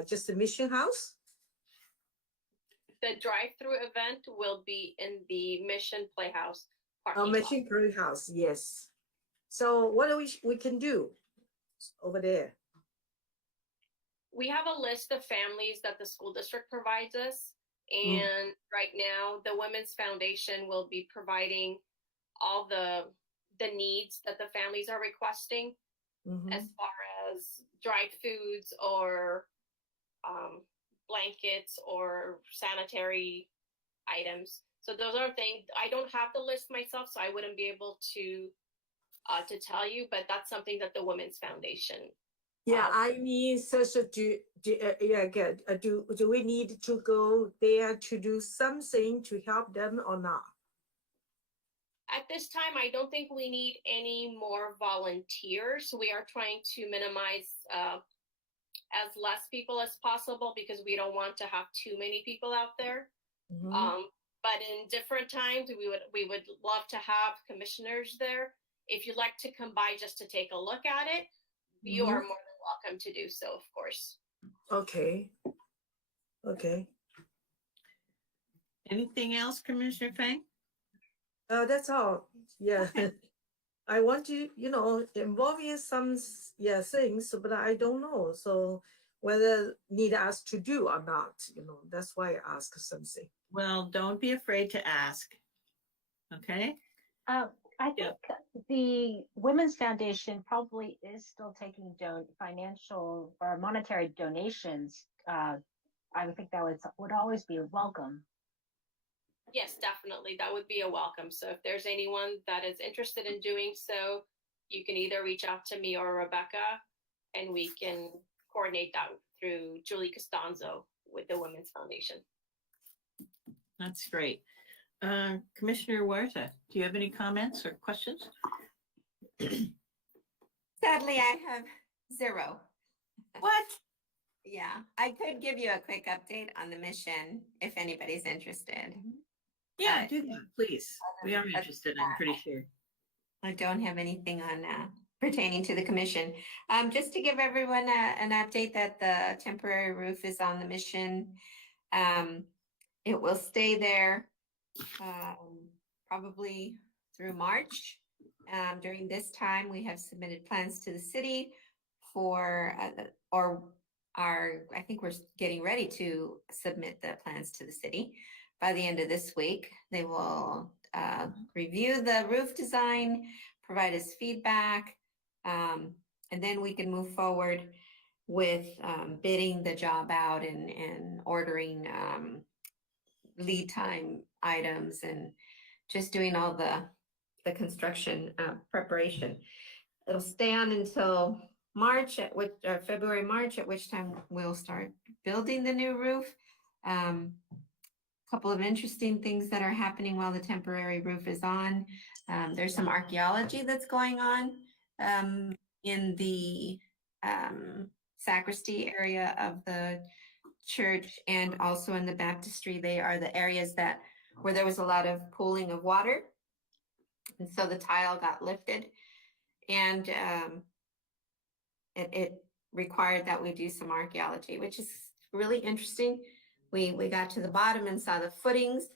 just the Mission House? The drive-through event will be in the Mission Playhouse parking Oh, lot. Mission Playhouse, yes. So what do we can do over there? We have a list of families that the school district provides us. And right now, the Women's Foundation will be providing all the needs that the families are requesting, as far as dried foods or blankets or sanitary items. So those are things. I don't have the list myself, so I wouldn't be able to tell you, but that's something that the Women's Foundation. Yeah, I mean, so do we need to go there to do something to help them or not? At this time, I don't think we need any more volunteers. We are trying to minimize as less people as possible because we don't want to have too many people out there. Mhm. But in different times, we would love to have commissioners there. If you'd like to come by just to take a look at it, you are more than welcome to do so, of course. Okay. Okay. Anything else, Commissioner Fang? That's all. Yeah. I want to, involve in some, things, but I don't know. So whether need us to do or not, that's why I ask something. Well, don't be afraid to ask. Okay? I think the Women's Foundation probably is still taking financial or monetary donations. I would think that would always be welcome. Yes, definitely. That would be a welcome. So if there's anyone that is interested in doing so, you can either reach out to me or Rebecca, and we can coordinate that through Julie Costanzo with the Women's Foundation. That's great. Commissioner Huerta, do you have any comments or questions? Sadly, I have zero. What? Yeah, I could give you a quick update on the mission if anybody's interested. Yeah, do that, please. We are interested, I'm pretty sure. I don't have anything on pertaining to the commission. Just to give everyone an update that the temporary roof is on the mission. It will stay there probably through March. During this time, we have submitted plans to the city for, I think we're getting ready to submit the plans to the city. By the end of this week, they will review the roof design, provide us feedback, and then we can move forward with bidding the job out and ordering lead time items and just doing all the construction preparation. It'll stay on until March, February, March, at which time we'll start building the new roof. Couple of interesting things that are happening while the temporary roof is on. There's some archaeology that's going on in the sacristy area of the church and also in the baptistry. They are the areas where there was a lot of pooling of water. And so the tile got lifted and it required that we do some archaeology, which is really interesting. We got to the bottom and saw the footings.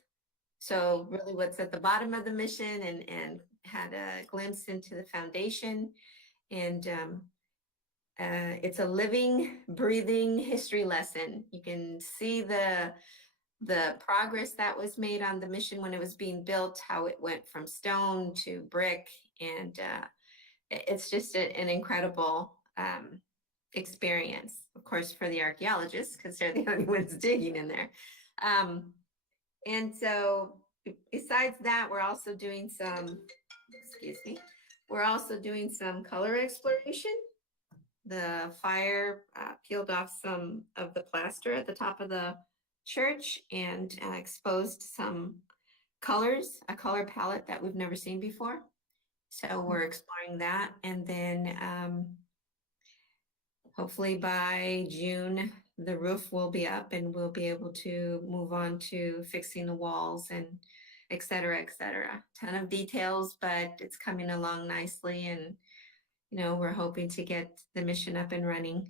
So really what's at the bottom of the mission and had a glimpse into the foundation. And it's a living, breathing history lesson. You can see the progress that was made on the mission when it was being built, how it went from stone to brick. And it's just an incredible experience, of course, for the archaeologists, because they're the only ones digging in there. And so besides that, we're also doing some color exploration. The fire peeled off some of the plaster at the top of the church and exposed some colors, a color palette that we've never seen before. So we're exploring that. And then hopefully by June, the roof will be up and we'll be able to move on to fixing the walls and et cetera, et cetera. Ton of details, but it's coming along nicely. And, we're hoping to get the mission up and running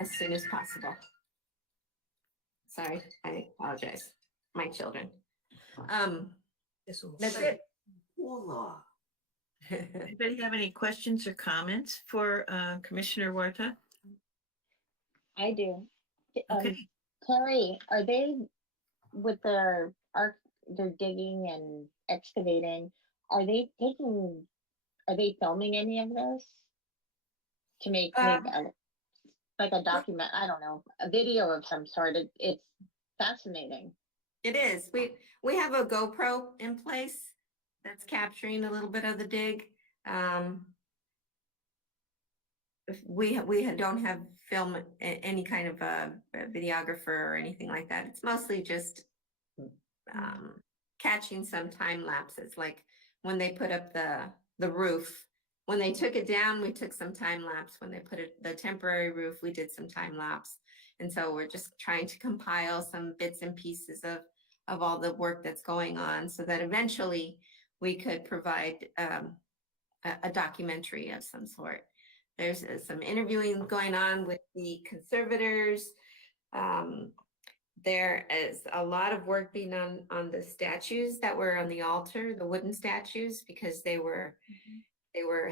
as soon as possible. Sorry, I apologize. My children. That's it. Anybody have any questions or comments for Commissioner Huerta? I do. Okay. Carrie, are they with their digging and excavating? Are they filming any of this to make like a document? I don't know, a video of some sort. It's fascinating. It is. We have a GoPro in place that's capturing a little bit of the dig. We don't have film, any kind of a videographer or anything like that. It's mostly just catching some time lapses, like when they put up the roof. When they took it down, we took some time lapse. When they put the temporary roof, we did some time lapse. And so we're just trying to compile some bits and pieces of all the work that's going on so that eventually we could provide a documentary of some sort. There's some interviewing going on with the conservators. There is a lot of work being on the statues that were on the altar, the wooden statues, because they were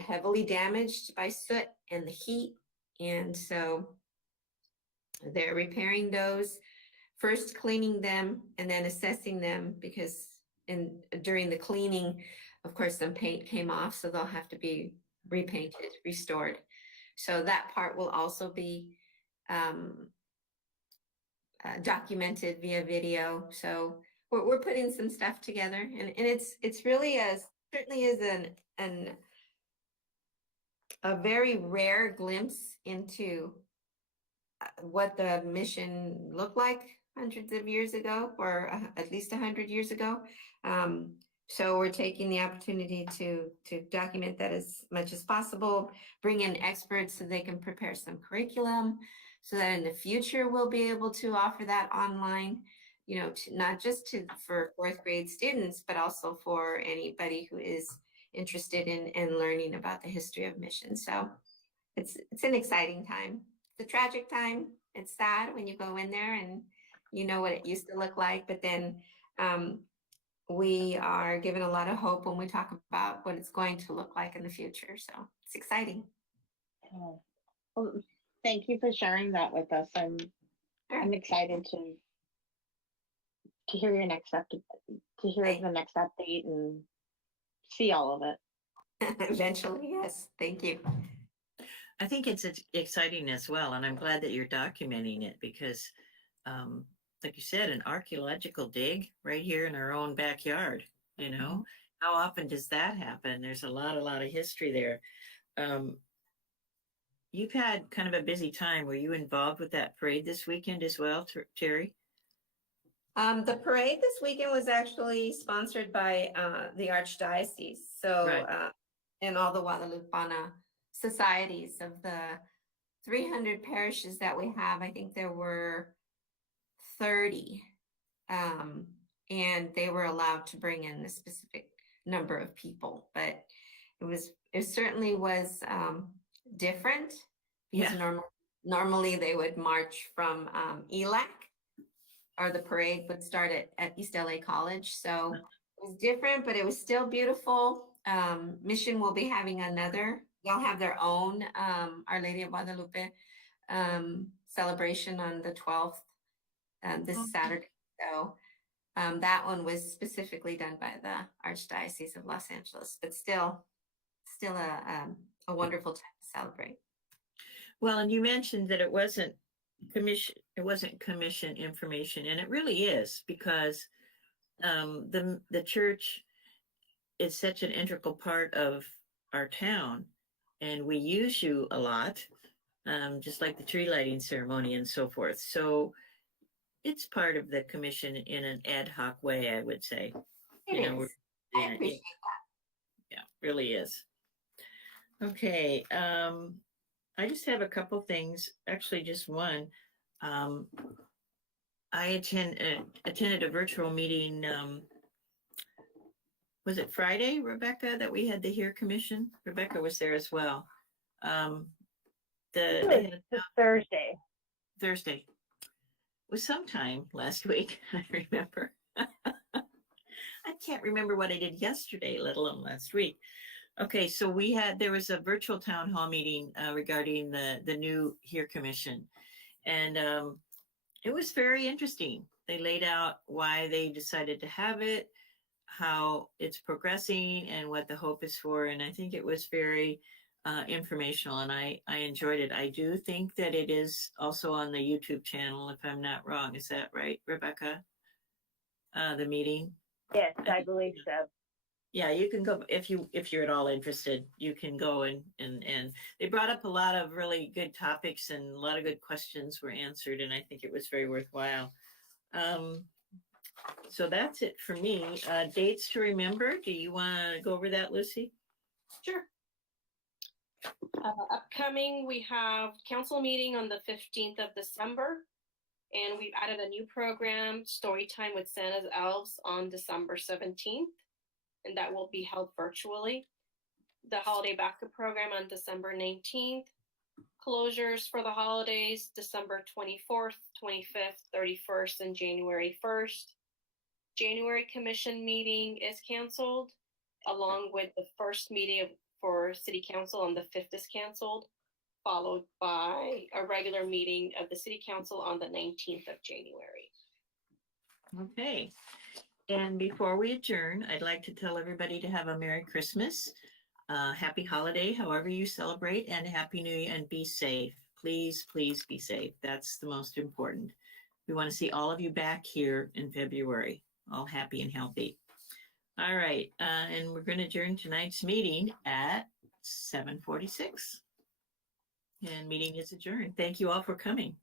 heavily damaged by soot and the heat. And so they're repairing those, first cleaning them and then assessing them, because during the cleaning, of course, some paint came off, so they'll have to be repainted, restored. So that part will also be documented via video. So we're putting some stuff together, and it's really certainly is a very rare glimpse into what the mission looked like hundreds of years ago, or at least 100 years ago. So we're taking the opportunity to document that as much as possible, bring in experts so they can prepare some curriculum, so that in the future we'll be able to offer that online, not just for fourth grade students, but also for anybody who is interested in learning about the history of mission. So it's an exciting time. It's a tragic time. It's sad when you go in there and you know what it used to look like, but then we are given a lot of hope when we talk about what it's going to look like in the future. So it's exciting. Well, thank you for sharing that with us. I'm excited to hear your next to hear the next update and see all of it. Eventually, yes. Thank you. I think it's exciting as well, and I'm glad that you're documenting it because, like you said, an archaeological dig right here in our own backyard. How often does that happen? There's a lot of history there. You've had kind of a busy time. Were you involved with that parade this weekend as well, Terry? The parade this weekend was actually sponsored by the Archdiocese. So, Right. And all the Guadalupana societies of the 300 parishes that we have, I think there were 30. And they were allowed to bring in a specific number of people, but it certainly was different, because normally they would march from ELAC, or the parade would start at East LA College. So it was different, but it was still beautiful. Mission will be having they'll have their own Our Lady of Guadalupe celebration on the 12th, this Saturday. So that one was specifically done by the Archdiocese of Los Angeles, but still a wonderful time to celebrate. Well, and you mentioned that it wasn't commission information, and it really is, because the church is such an integral part of our town, and we use you a lot, just like the tree lighting ceremony and so forth. So it's part of the commission in an ad hoc way, I would say. It is. I appreciate that. Yeah, really is. Okay. I just have a couple things, actually just one. I attended a virtual meeting. Was it Friday, Rebecca, that we had the HERE Commission? Rebecca was there as well. It was Thursday. Thursday. It was sometime last week, I remember. I can't remember what I did yesterday, let alone last week. Okay, so there was a virtual town hall meeting regarding the new HERE Commission. And it was very interesting. They laid out why they decided to have it, how it's progressing, and what the hope is for. And I think it was very informational, and I enjoyed it. I do think that it is also on the YouTube channel, if I'm not wrong. Is that right, Rebecca? The meeting? Yes, I believe so. Yeah, you can go if you're at all interested. You can go and they brought up a lot of really good topics, and a lot of good questions were answered, and I think it was very worthwhile. So that's it for me. Dates to remember. Do you want to go over that, Lucy? Sure. Upcoming, we have council meeting on the 15th of December, and we've added a new program, Storytime with Santa's Elves, on December 17th, and that will be held virtually. The holiday basket program on December 19th. Closures for the holidays, December 24th, 25th, 31st, and January 1st. January commission meeting is canceled, along with the first meeting for city council on the 5th is canceled, followed by a regular meeting of the city council on the 19th of January. Okay. And before we adjourn, I'd like to tell everybody to have a Merry Christmas, Happy Holiday, however you celebrate, and Happy New Year, and be safe. Please, please be safe. That's the most important. We want to see all of you back here in February, all happy and healthy. All right, and we're going to adjourn tonight's meeting at 7:46. And meeting is adjourned. Thank you all for coming.